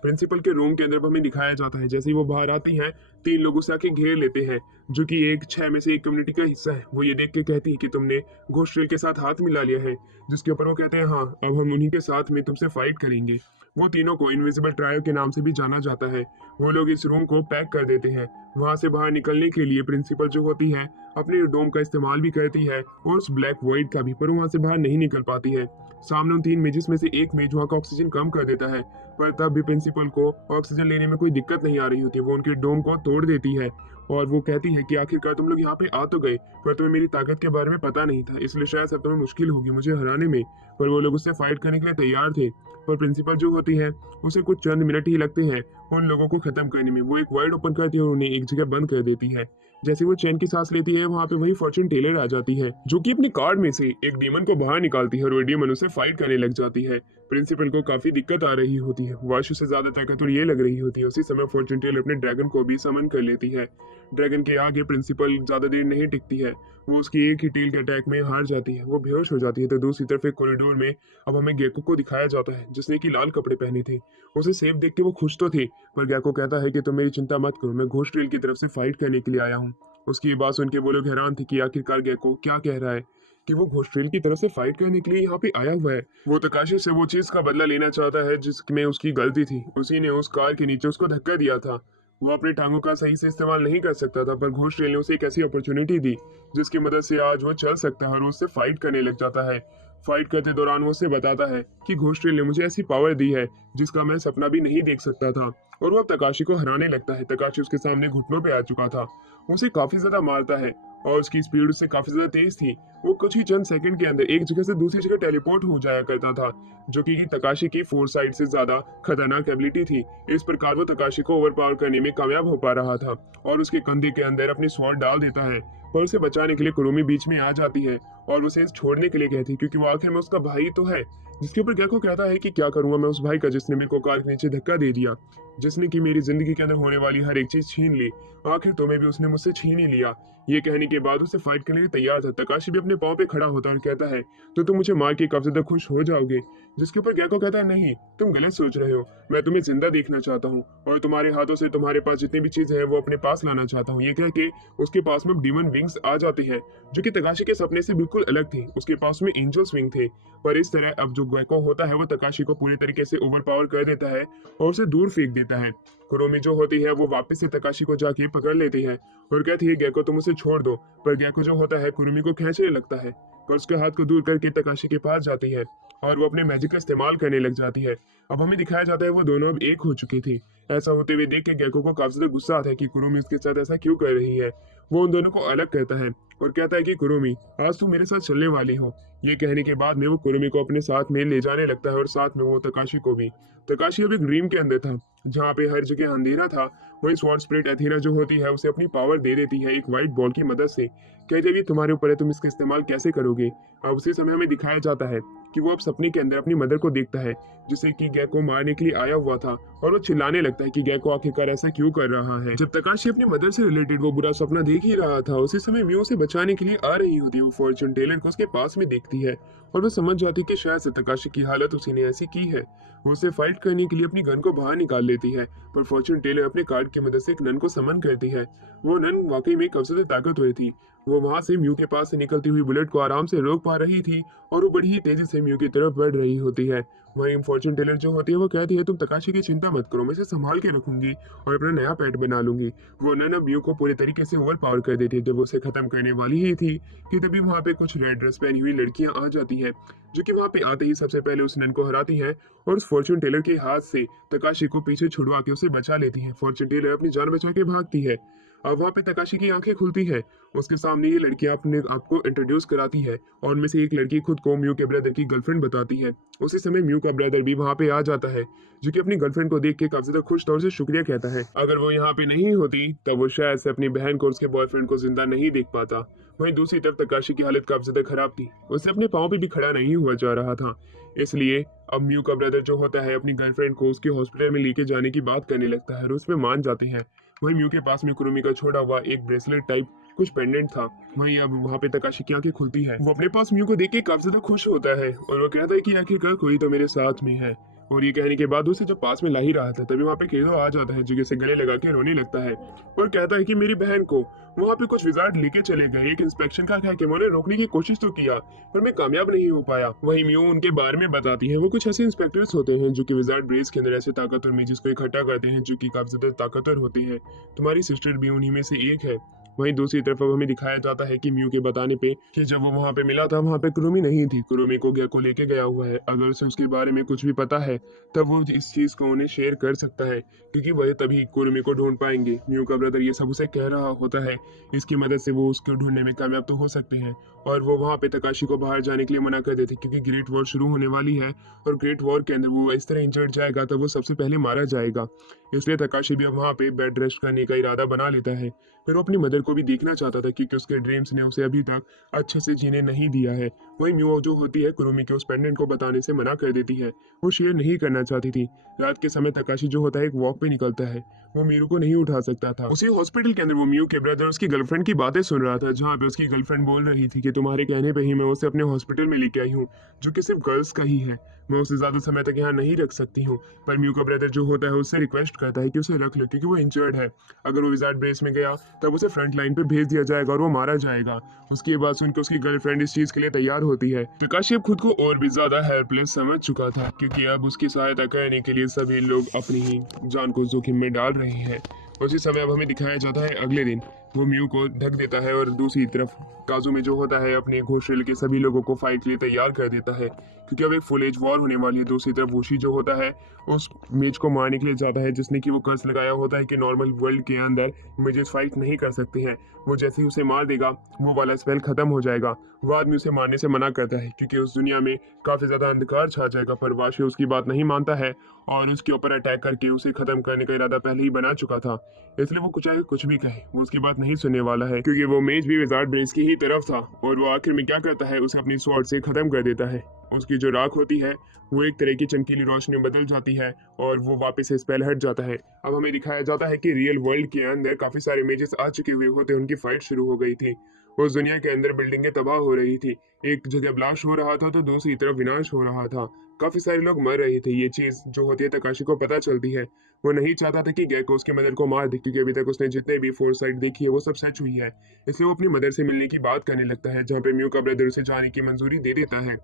प्रिंसिपल के रूम के अंदर हमें दिखाया जाता है जैसे ही वो बाहर आती हैं, 3 लोग उसे आके घेर लेते हैं, जो कि एक 6 में से एक कम्युनिटी का हिस्सा है। वो ये देख के कहती है कि तुमने घोस्ट ट्रेल के साथ हाथ मिला लिया है, जिसके ऊपर वो कहते हैं हाँ अब हम उन्हीं के साथ में तुमसे फाइट करेंगे। वो तीनों को इनविजिबल ट्रायो के नाम से भी जाना जाता है। वो लोग इस रूम को पैक कर देते हैं। वहां से बाहर निकलने के लिए प्रिंसिपल जो होती है अपने डोम का इस्तेमाल भी करती है और उस ब्लैक वॉइड का भी, पर वहां से बाहर नहीं निकल पाती है। सामने उन 3 मेजेस में से एक मेज वहां का ऑक्सीजन कम कर देता है, पर तब भी प्रिंसिपल को ऑक्सीजन लेने में कोई दिक्कत नहीं आ रही होती। वो उनके डोम को तोड़ देती है और वो कहती है कि आखिरकार तुम लोग यहाँ पे आ तो गए, पर तुम्हें मेरी ताकत के बारे में पता नहीं था, इसलिए शायद सब तुम्हें मुश्किल होगी मुझे हराने में। पर वो लोग उससे फाइट करने के लिए तैयार थे, पर प्रिंसिपल जो होती है उसे कुछ चंद मिनट ही लगते हैं उन लोगों को खत्म करने में। वो एक वर्ड ओपन करती है और उन्हें एक जगह बंद कर देती है। जैसे वो चैन की सांस लेती है वहां पे वही फॉर्चून टेलर आ जाती है, जो कि अपनी कार्ड में से एक डीमन को बाहर निकालती है और वो डीमन उसे फाइट करने लग जाती है। प्रिंसिपल को काफी दिक्कत आ रही होती है, वाशु से ज्यादा ताकतवर ये लग रही होती है। उसी समय फॉर्चून टेलर अपने ड्रैगन को भी समन कर लेती है। ड्रैगन के आगे प्रिंसिपल ज्यादा देर नहीं टिकती है, वो उसकी एक ही टील के अटैक में हार जाती है, वो बेहोश हो जाती है। तो दूसरी तरफ एक कॉरिडोर में अब हमें गेको को दिखाया जाता है, जिसने की लाल कपड़े पहने थे। उसे सेफ देख के वो खुश तो थे, पर गेको कहता है कि तुम मेरी चिंता मत करो, मैं घोस्ट ट्रेल की तरफ से फाइट करने के लिए आया हूँ। उसकी ये बात सुन के वो लोग हैरान थे कि आखिरकार गेको क्या कह रहा है कि वो घोस्ट ट्रेल की तरफ से फाइट करने के लिए यहाँ पे आया हुआ है। वो तकाशी से वो चीज का बदला लेना चाहता है जिसमें उसकी गलती थी। उसी ने उस कार के नीचे उसको धक्का दिया था। वो अपने टांगों का सही से इस्तेमाल नहीं कर सकता था, पर घोस्ट ट्रेल ने उसे एक ऐसी अपॉर्चुनिटी दी जिसकी मदद से आज वो चल सकता है और उससे फाइट करने लग जाता है। फाइट करते दौरान वो उससे बताता है कि घोस्ट ट्रेल ने मुझे ऐसी पावर दी है जिसका मैं सपना भी नहीं देख सकता था, और वो अब तकाशी को हराने लगता है। तकाशी उसके सामने घुटनों पे आ चुका था, उसे काफी ज्यादा मारता है और उसकी स्पीड उससे काफी ज्यादा तेज थी। वो कुछ ही चंद सेकंड के अंदर एक जगह से दूसरी जगह टेलीपोर्ट हो जाया करता था, जो कि तकाशी की फोरसाइट से ज्यादा खतरनाक एबिलिटी थी। इस प्रकार वो तकाशी को ओवरपावर करने में कामयाब हो पा रहा था और उसके कंधे के अंदर अपनी स्वॉर्ड डाल देता है। पर उसे बचाने के लिए कुरुमी बीच में आ जाती है और उसे छोड़ने के लिए कहती है, क्योंकि वो आखिर में उसका भाई तो है। जिसके ऊपर गेको कहता है कि क्या करूंगा मैं उस भाई का जिसने मेरे को कार के नीचे धक्का दे दिया, जिसने कि मेरी जिंदगी के अंदर होने वाली हर एक चीज छीन ली। आखिर तुम्हें भी उसने मुझसे छीन ही लिया। ये कहने के बाद उसे फाइट करने के लिए तैयार था। तकाशी भी अपने पाँव पे खड़ा होता है और कहता है, तो तुम मुझे मार के कब ज्यादा खुश हो जाओगे। जिसके ऊपर गेको कहता है, नहीं, तुम गलत सोच रहे हो। मैं तुम्हें जिंदा देखना चाहता हूँ और तुम्हारे हाथों से तुम्हारे पास जितनी भी चीजें हैं वो अपने पास लाना चाहता हूँ। ये कह के उसके पास में डीमन विंग्स आ जाते हैं, जो कि तकाशी के सपने से बिल्कुल अलग थी। उसके पास में एंजल्स विंग थे। पर इस तरह अब जो गेको होता है वो तकाशी को पूरी तरीके से ओवरपावर कर देता है और उसे दूर फेंक देता है। कुरोमी जो होती है वो वापस से तकाशी को जाके पकड़ लेती है और कहती है, गेको तुम उसे छोड़ दो। पर गेको जो होता है कुरुमी को खींचने लगता है, पर उसके हाथ को दूर करके तकाशी के पास जाती है और वो अपने मैजिक का इस्तेमाल करने लग जाती है। अब हमें दिखाया जाता है वो दोनों अब एक हो चुकी थी। ऐसा होते हुए देख के गेको को काफी ज्यादा गुस्सा आता है कि कुरुमी उसके साथ ऐसा क्यों कर रही है। वो उन दोनों को अलग करता है और कहता है कि कुरुमी, आज तुम मेरे साथ चलने वाली हो। ये कहने के बाद में वो कुरुमी को अपने साथ में ले जाने लगता है और साथ में वो तकाशी को भी। तकाशी अब एक ड्रीम के अंदर था जहाँ पे हर जगह अंधेरा था। वही स्वॉर्ड स्पिरिट एथेना जो होती है उसे अपनी पावर दे देती है एक व्हाइट बॉल की मदद से। कहते हैं, ये तुम्हारे ऊपर है, तुम इसका इस्तेमाल कैसे करोगे। अब उसी समय हमें दिखाया जाता है कि वो अब सपने के अंदर अपनी मदर को देखता है, जिसे कि गेको मारने के लिए आया हुआ था, और वो चिल्लाने लगता है कि गेको आखिरकार ऐसा क्यों कर रहा है। जब तकाशी अपनी मदर से रिलेटेड वो बुरा सपना देख ही रहा था, उसी समय म्यू उसे बचाने के लिए आ रही होती है। वो फॉर्च्यून टेलर को उसके पास में देखती है और वो समझ जाती है कि शायद से तकाशी की हालत उसी ने ऐसी की है। वो उसे फाइट करने के लिए अपनी गन को बाहर निकाल लेती है, पर फॉर्च्यून टेलर अपने कार्ड की मदद से एक नन को समन करती है। वो नन वाकई में काफी ज्यादा ताकतवर थी। वो वहां से म्यू के पास से निकलती हुई बुलेट को आराम से रोक पा रही थी और वो बड़ी ही तेजी से म्यू की तरफ बढ़ रही होती है। वहीं फॉर्च्यून टेलर जो होती है वो कहती है, तुम तकाशी की चिंता मत करो, मैं इसे संभाल के रखूंगी और अपना नया पेट बना लूंगी। वो नन अब म्यू को पूरी तरीके से ओवर पावर कर देती है। जब वो उसे खत्म करने वाली ही थी कि तभी वहां पे कुछ रेड ड्रेस पहनी हुई लड़कियां आ जाती हैं, जो कि वहां पे आते ही सबसे पहले उस नन को हराती है और उस फॉर्च्यून टेलर के हाथ से तकाशी को पीछे छुड़वा के उसे बचा लेती है। फॉर्च्यून टेलर अपनी जान बचा के भागती है। अब वहाँ पे तकाशी की आंखें खुलती है। उसके सामने ये लड़कियां अपने आप को इंट्रोड्यूस कराती है और उनमें से एक लड़की खुद को म्यू के ब्रदर की गर्लफ्रेंड बताती है। उसी समय म्यू का ब्रदर भी वहाँ पे आ जाता है, जो कि अपनी गर्लफ्रेंड को देख के काफी ज्यादा खुश था और उसे शुक्रिया कहता है। अगर वो यहाँ पे नहीं होती तब वो शायद से अपनी बहन को और उसके बॉयफ्रेंड को जिंदा नहीं देख पाता। वहीं दूसरी तरफ तकाशी की हालत काफी ज्यादा खराब थी। उसे अपने पाँव पे भी खड़ा नहीं हुआ जा रहा था। इसलिए अब म्यू का ब्रदर जो होता है अपनी गर्लफ्रेंड को उसके हॉस्पिटल में लेके जाने की बात करने लगता है और उसमें मान जाते हैं। वहीं म्यू के पास में कुरुमी का छोड़ा हुआ एक ब्रेसलेट टाइप कुछ पेंडेंट था। वहीं अब वहाँ पे तकाशी की आंखें खुलती है। वो अपने पास म्यू को देख के काफी ज्यादा खुश होता है और वो कहता है कि आखिरकार कोई तो मेरे साथ में है। और ये कहने के बाद उसे जब पास में ला ही रहा था तभी वहाँ पे केदो आ जाता है, जो कि उसे गले लगा के रोने लगता है और कहता है कि मेरी बहन को वहाँ पे कुछ विजार्ड लेके चले गए। एक इंस्पेक्शन का कह के मैंने रोकने की कोशिश तो किया पर मैं कामयाब नहीं हो पाया। वहीं म्यू उनके बारे में बताती है। वो कुछ ऐसे इंस्पेक्टर्स होते हैं जो कि विजार्ड ब्रेस के अंदर ऐसे ताकतवर मेजिस को इकट्ठा करते हैं, जो कि काफी ज्यादा ताकतवर होते हैं। तुम्हारी सिस्टर भी उन्हीं में से एक है। वहीं दूसरी तरफ अब हमें दिखाया जाता है कि म्यू के बताने पे कि जब वो वहाँ पे मिला था वहाँ पे कुरुमी नहीं थी। कुरुमी को गेको लेके गया हुआ है। अगर उसे उसके बारे में कुछ भी पता है तब वो इस चीज को उन्हें शेयर कर सकता है, क्योंकि वह तभी कुरुमी को ढूंढ पाएंगे। म्यू का ब्रदर ये सब उसे कह रहा होता है। इसकी मदद से वो उसको ढूंढने में कामयाब तो हो सकते हैं और वो वहाँ पे तकाशी को बाहर जाने के लिए मना कर देते, क्योंकि ग्रेट वॉर शुरू होने वाली है और ग्रेट वॉर के अंदर वो इस तरह इंजर्ड जाएगा तब वो सबसे पहले मारा जाएगा। इसलिए तकाशी भी अब वहाँ पे बेड रेस्ट करने का इरादा बना लेता है। फिर वो अपनी मदर को भी देखना चाहता था, क्योंकि उसके ड्रीम्स ने उसे अभी तक अच्छे से जीने नहीं दिया है। वही म्यू जो होती है कुरुमी के उस पेंडेंट को बताने से मना कर देती है। वो शेयर नहीं करना चाहती थी। रात के समय तकाशी जो होता है एक वॉक पे निकलता है। वो मीरू को नहीं उठा सकता था। उसी हॉस्पिटल के अंदर वो म्यू के ब्रदर उसकी गर्लफ्रेंड की बातें सुन रहा था, जहाँ पे उसकी गर्लफ्रेंड बोल रही थी कि तुम्हारे कहने पे ही मैं उसे अपने हॉस्पिटल में लेके आई हूँ, जो कि सिर्फ गर्ल्स का ही है। मैं उसे ज्यादा समय तक यहाँ नहीं रख सकती हूँ। पर म्यू का ब्रदर जो होता है उससे रिक्वेस्ट करता है कि उसे रख लो, क्योंकि वो इंजर्ड है। अगर वो विजार्ड ब्रेस में गया तब उसे फ्रंट लाइन पे भेज दिया जाएगा और वो मारा जाएगा। उसकी बात सुनकर उसकी गर्लफ्रेंड इस चीज के लिए तैयार होती है। तकाशी अब खुद को और भी ज्यादा हेल्पलेस समझ चुका था, क्योंकि अब उसकी सहायता करने के लिए सभी लोग अपनी ही जान को जोखिम में डाल रहे हैं। उसी समय अब हमें दिखाया जाता है अगले दिन वो म्यू को ढक देता है और दूसरी तरफ काजू में जो होता है अपने घोषिल के सभी लोगों को फाइट के लिए तैयार कर देता है, क्योंकि अब एक फुल एज वॉर होने वाली है। दूसरी तरफ वुशी जो होता है उस मेज को मारने के लिए जाता है, जिसने कि वो कर्ज लगाया होता है कि नॉर्मल वर्ल्ड के अंदर मेजेस फाइट नहीं कर सकते हैं। वो जैसे ही उसे मार देगा वो वाला स्पेल खत्म हो जाएगा। वो आदमी उसे मारने से मना करता है क्योंकि उस दुनिया में काफी ज्यादा अंधकार छा जाएगा, पर वाशी उसकी बात नहीं मानता है और उसके ऊपर अटैक करके उसे खत्म करने का इरादा पहले ही बना चुका था। इसलिए वो चाहे कुछ भी कहे वो उसकी बात नहीं सुनने वाला है, क्योंकि वो मेज भी विजार्ड ब्रेस की ही तरफ था। और वो आखिर में क्या करता है, उसे अपनी स्वॉर्ड से खत्म कर देता है। उसकी जो राख होती है वो एक तरह की चमकीली रोशनी में बदल जाती है और वो वापस से स्पेल हट जाता है। अब हमें दिखाया जाता है कि रियल वर्ल्ड के अंदर काफी सारे मेजेस आ चुके हुए होते, उनकी फाइट शुरू हो गई थी। उस दुनिया के अंदर बिल्डिंगें तबाह हो रही थी, एक जगह ब्लास्ट हो रहा था तो दूसरी तरफ विनाश हो रहा था। काफी सारे लोग मर रहे थे। ये चीज जो होती है तकाशी को पता चलती है। वो नहीं चाहता था कि गेको उसकी मदर को मार दे, क्योंकि अभी तक उसने जितने भी फोरसाइट देखी है वो सब सच हुई है। इसलिए वो अपनी मदर से मिलने की बात करने लगता है, जहाँ पे म्यू का ब्रदर उसे जाने की मंजूरी दे देता है।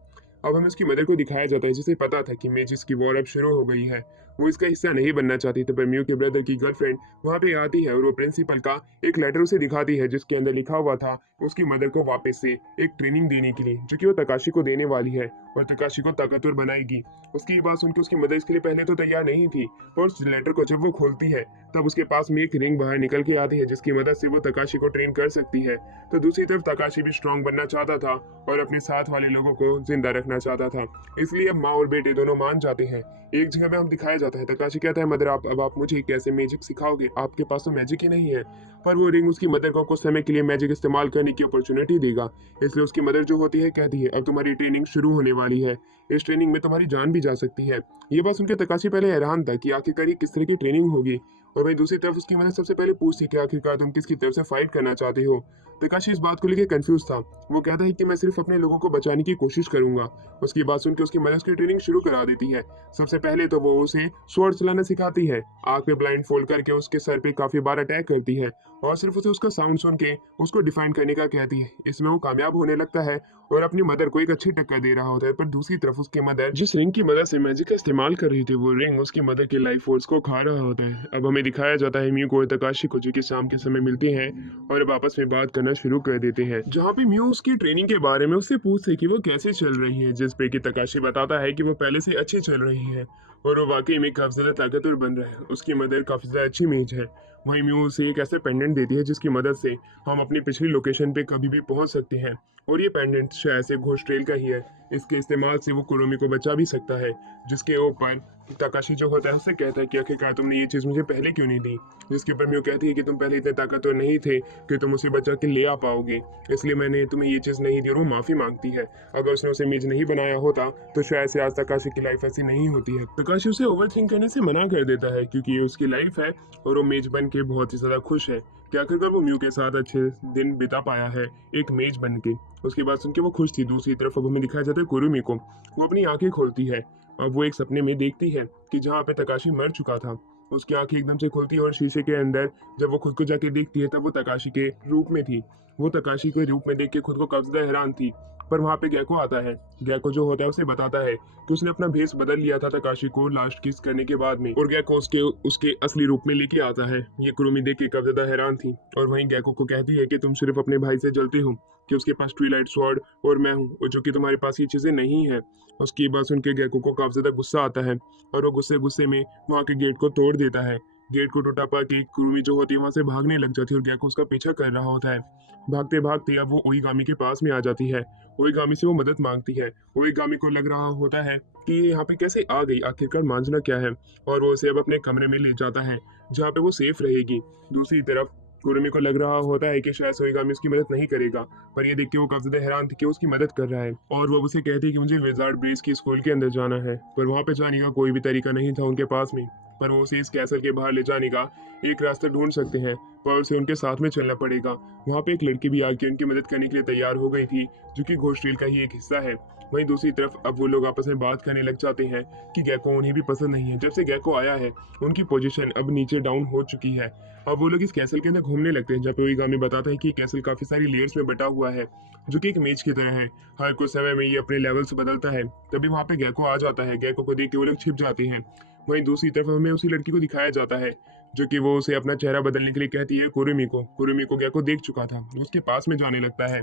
अब हमें उसकी मदर को दिखाया जाता है, जिसे पता था कि मेजिस की वॉर अब शुरू हो गई है। वो इसका हिस्सा नहीं बनना चाहती थी, पर म्यू के ब्रदर की गर्लफ्रेंड वहाँ पे आती है और वो प्रिंसिपल का एक लेटर उसे दिखाती है, जिसके अंदर लिखा हुआ था उसकी मदर को वापस से एक ट्रेनिंग देने के लिए, जो कि वो तकाशी को देने वाली है और तकाशी को ताकतवर बनाएगी। उसकी ये बात सुनकर उसकी मदर इसके लिए पहले तो तैयार नहीं थी, और उस लेटर को जब वो खोलती है तब उसके पास में एक रिंग बाहर निकल के आती है, जिसकी मदद से वो तकाशी को ट्रेन कर सकती है। तो दूसरी तरफ तकाशी भी स्ट्रांग बनना चाहता था और अपने साथ वाले लोगों को जिंदा रखना चाहता था। इसलिए अब माँ और बेटे दोनों मान जाते हैं। एक जगह में हम दिखाया जाता है, तकाशी कहता है मदर आप मुझे कैसे मैजिक सिखाओगे, आपके पास तो मैजिक ही नहीं है। पर वो रिंग उसकी मदर को कुछ समय के लिए मैजिक इस्तेमाल करने की अपॉर्चुनिटी देगा। इसलिए उसकी मदर जो होती है कहती है अब तुम्हारी ट्रेनिंग शुरू होने वाली है, इस ट्रेनिंग में तुम्हारी जान भी जा सकती है। ये बात सुनकर तकाशी पहले हैरान था कि आखिरकार ये किस तरह की ट्रेनिंग होगी, और वहीं दूसरी तरफ उसकी मदर सबसे पहले पूछती कि आखिरकार तुम किसकी तरफ से फाइट करना चाहते हो। तकाशी इस बात को लेकर कंफ्यूज था। वो कहता है कि मैं सिर्फ अपने लोगों को बचाने की कोशिश करूंगा। उसकी बात सुनकर उसकी मदर उसकी ट्रेनिंग शुरू करा देती है। सबसे पहले तो वो उसे स्वॉर्ड चलाना सिखाती है, आग पे ब्लाइंड फोल्ड करके उसके सर पे काफी बार अटैक करती है और सिर्फ उसे उसका साउंड सुन के उसको डिफाइन करने का कहती है। इसमें वो कामयाब होने लगता है और अपनी मदर को एक अच्छी टक्कर दे रहा होता है। पर दूसरी तरफ उसकी मदर जिस रिंग की मदद से मैजिक का इस्तेमाल कर रही थी, वो रिंग उसकी मदर के लाइफ फोर्स को खा रहा होता है। अब हमें दिखाया जाता है म्यू को और तकाशी को, जो कि शाम के समय मिलते हैं और अब आपस में बात करना शुरू कर देते हैं, जहाँ पे म्यू उसकी ट्रेनिंग के बारे में उससे पूछते कि वो कैसे चल रही है, जिस पे कि तकाशी बताता है कि वो पहले से अच्छी चल रही है और वो वाकई में काफी ज्यादा ताकतवर बन रहा है। उसकी मदर काफी ज्यादा अच्छी मेज है। वहीं म्यू उसे एक ऐसे पेंडेंट देती है जिसकी मदद से हम अपनी पिछली लोकेशन पे कभी भी पहुंच सकते हैं, और ये पेंडेंट शायद से घोष ट्रेल का ही है। इसके इस्तेमाल से वो कुरुमी को बचा भी सकता है, जिसके ऊपर तकाशी जो होता है उससे कहता है कि आखिरकार तुमने ये चीज़ मुझे पहले क्यों नहीं दी। जिसके ऊपर म्यू कहती है कि तुम पहले इतने ताकतवर नहीं थे कि तुम उसे बचा के ले आ पाओगे, इसलिए मैंने तुम्हें ये चीज़ नहीं दी, और वो माफ़ी मांगती है। अगर उसने उसे मेज नहीं बनाया होता तो शायद से आज तकाशी की लाइफ ऐसी नहीं होती है। तकाशी उसे ओवर थिंक करने से मना कर देता है, क्योंकि ये उसकी लाइफ है और वो मेज बन के बहुत ही ज़्यादा खुश है कि आखिरकार वो म्यू के साथ अच्छे दिन बिता पाया है एक मेज बन के। उसकी बात सुन के वो खुश थी। दूसरी तरफ अब हमें दिखाया जाता है कुरुमी को। वो अपनी आंखें खोलती है। अब वो एक सपने में देखती है कि जहाँ पे तकाशी मर चुका था, उसकी आंखें एकदम से खुलती है और शीशे के अंदर जब वो खुद को जाके देखती है तब वो तकाशी के रूप में थी। वो तकाशी के रूप में देख के खुद को काफी ज्यादा हैरान थी। पर वहाँ पे गैको आता है। गैको जो होता है उसे बताता है कि उसने अपना भेष बदल लिया था तकाशी को लास्ट किस करने के बाद में, और गैको उसके उसके असली रूप में लेके आता है। ये कुरुमी देख के काफी ज्यादा हैरान थी और वहीं गैको को कहती है कि तुम सिर्फ अपने भाई से जलते हो कि उसके पास ट्विलाइट स्वॉर्ड और मैं हूँ, और जो कि तुम्हारे पास ये चीजें नहीं है। उसकी बात सुन के गैको को काफी ज्यादा गुस्सा आता है और वो गुस्से गुस्से में वहाँ के गेट को तोड़ देता है। गेट को टूटा पा के कुरुमी जो होती है वहां से भागने लग जाती है और गैको उसका पीछा कर रहा होता है। भागते भागते अब वो ओईगामी के पास में आ जाती है। ओईगामी से वो मदद मांगती है। ओईगामी को लग रहा होता है कि ये यहाँ पे कैसे आ गई, आखिरकार मांझना क्या है, और वो उसे अब अपने कमरे में ले जाता है जहाँ पे वो सेफ रहेगी। दूसरी तरफ कुरुमी को लग रहा होता है कि शायद ओईगामी उसकी मदद नहीं करेगा, पर ये देख के वो काफी ज्यादा हैरान थी कि वो उसकी मदद कर रहा है, और वो उसे कहती है कि मुझे विजार्ड ब्रेस की स्कूल के अंदर जाना है। पर वहाँ पे जाने का कोई भी तरीका नहीं था उनके पास में, पर वो उसे इस कैसल के बाहर ले जाने का एक रास्ता ढूंढ सकते हैं, पर उसे उनके साथ में चलना पड़ेगा। वहाँ पे एक लड़की भी आके उनकी मदद करने के लिए तैयार हो गई थी, जो कि घोषरेल का ही एक हिस्सा है। वहीं दूसरी तरफ अब वो लोग आपस में बात करने लग जाते हैं कि गैको उन्हें भी पसंद नहीं है। जब से गैको आया है उनकी पोजीशन अब नीचे डाउन हो चुकी है। अब वो लोग इस कैसल के अंदर घूमने लगते हैं, जहाँ पे ओईगामी बताता है कि कैसल काफी सारी लेयर्स में बटा हुआ है, जो कि एक मेज की तरह है। हर कुछ समय में ये अपने लेवल्स बदलता है। तभी वहाँ पे गैको आ जाता है। गैको को देख के वो लोग छिप जाते हैं। वहीं दूसरी तरफ हमें उसी लड़की को दिखाया जाता है, जो कि वो उसे अपना चेहरा बदलने के लिए कहती है कुरुमी को। कुरुमी को गैको देख चुका था, वो उसके पास में जाने लगता है,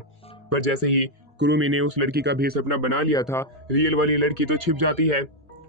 पर जैसे ही कुरुमी ने उस लड़की का भेष अपना बना लिया था। रियल वाली लड़की तो छिप जाती है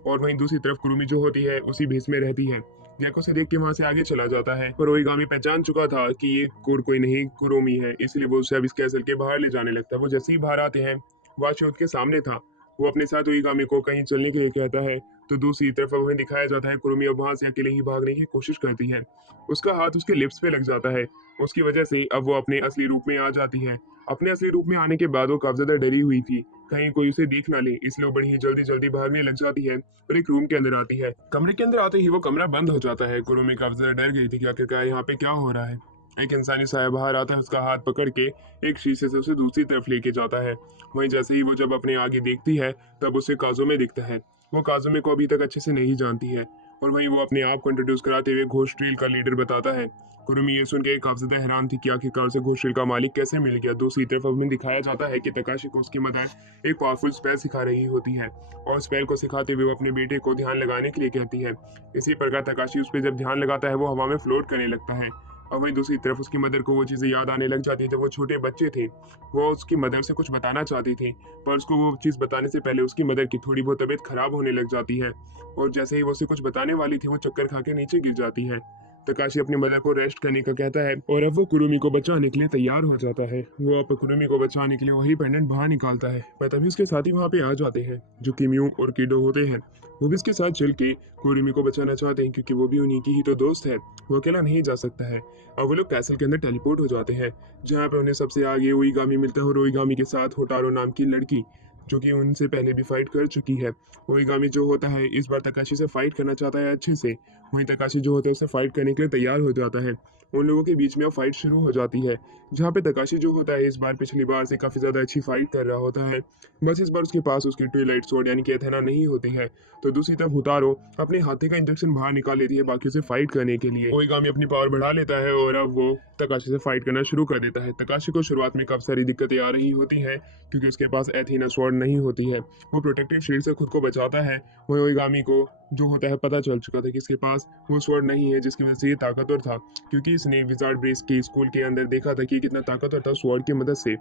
और वहीं दूसरी तरफ कुरुमी जो होती है उसी भेष में रहती है। गेको से देख के वहां से आगे चला जाता है, पर ओरिगामी पहचान चुका था कि ये कोई नहीं कुरुमी है, इसलिए वो उसे अब इस कैसल के बाहर ले जाने लगता है। वो जैसे ही बाहर आते हैं वाशो उसके सामने था। वो अपने साथ ओरिगामी को कहीं चलने के लिए कहता है, तो दूसरी तरफ अब हमें दिखाया जाता है कुरुमी अब वहां से अकेले ही भागने की कोशिश करती है। उसका हाथ उसके लिप्स पे लग जाता है, उसकी वजह से अब वो अपने असली रूप में आ जाती है। अपने असली रूप में आने के बाद वो काफी ज्यादा डरी हुई थी, कहीं कोई उसे देख ना ले, इसलिए वो बड़ी ही जल्दी जल्दी भागने लग जाती है और एक रूम के अंदर आती है। कमरे के अंदर आते ही वो कमरा बंद हो जाता है। कुरुमी काफी ज्यादा डर गई थी कि आखिरकार यहाँ पे क्या हो रहा है। एक इंसानी साया बाहर आता है, उसका हाथ पकड़ के एक शीशे से उसे दूसरी तरफ लेके जाता है। वहीं जैसे ही वो जब अपने आगे देखती है तब उसे काजुमे दिखता है। वो काजुमे को अभी तक अच्छे से नहीं जानती है और वहीं वो अपने आप को इंट्रोड्यूस कराते हुए घोस्ट ट्रेल का लीडर बताता है। कुरुमी ये सुन के काफी ज्यादा हैरान थी कि आखिरकार उसे घोस्ट ट्रेल का मालिक कैसे मिल गया। दूसरी तरफ हमें दिखाया जाता है कि तकाशी को उसकी मदर एक पावरफुल स्पेल सिखा रही होती है और स्पेल को सिखाते हुए वो अपने बेटे को ध्यान लगाने के लिए कहती है। इसी प्रकार तकाशी उस पर जब ध्यान लगाता है वो हवा में फ्लोट करने लगता है। और वहीं दूसरी तरफ उसकी मदर को वो चीज़ें याद आने लग जाती है जब वो छोटे बच्चे थे। वो उसकी मदर से कुछ बताना चाहती थी, पर उसको वो चीज़ बताने से पहले उसकी मदर की थोड़ी बहुत तबीयत खराब होने लग जाती है और जैसे ही वो उसे कुछ बताने वाली थी वो चक्कर खा के नीचे गिर जाती है। तकाशी अपनी मदर को रेस्ट करने का कहता है और अब वो कुरुमी को बचाने के लिए तैयार हो जाता है। वो अब कुरुमी को बचाने के लिए वही पेंडेंट बाहर निकालता है, पर तभी उसके साथी वहाँ पे आ जाते हैं जो कि म्यू और किडो होते हैं। वो भी इसके साथ चल के कुरुमी को बचाना चाहते हैं क्योंकि वो भी उन्हीं की ही तो दोस्त है। वो अकेला नहीं जा सकता है। अब वो लोग कैसल के अंदर टेलीपोर्ट हो जाते हैं, जहाँ पे उन्हें सबसे आगे ओरिगामी मिलता है और ओरिगामी के साथ होटारो नाम की लड़की जो कि उनसे पहले भी फाइट कर चुकी है। ओरिगामी जो होता है इस बार तकाशी से फाइट करना चाहता है अच्छे से। वहीं तकाशी जो होता है उसे फाइट करने के लिए तैयार हो जाता है। उन लोगों के बीच में अब फाइट शुरू हो जाती है, जहाँ पे तकाशी जो होता है इस बार पिछली बार से काफी ज्यादा अच्छी फाइट कर रहा होता है। बस इस बार उसके पास उसकी ट्विलाइट स्वॉर्ड यानी कि एथेना नहीं होती है। तो दूसरी तरफ हुतारो अपने हाथी का इंजेक्शन बाहर निकाल लेती है बाकी से फाइट करने के लिए। ओरिगामी अपनी पावर बढ़ा लेता है और अब वो तकाशी से फाइट करना शुरू कर देता है। तकाशी को शुरुआत में काफी सारी दिक्कतें आ रही होती हैं क्योंकि उसके पास एथेना स्वॉर्ड नहीं होती है। वो प्रोटेक्टिव शील्ड से खुद को बचाता है। वहीं ओरिगामी को जो होता है पता चल चुका था कि इसके पास वो स्वॉर्ड नहीं है, जिसकी वजह से ये ताकतवर था क्योंकि इसने विजार्ड ब्रेस के स्कूल के अंदर देखा था कि कितना ताकतवर था स्वॉर्ड की मदद से।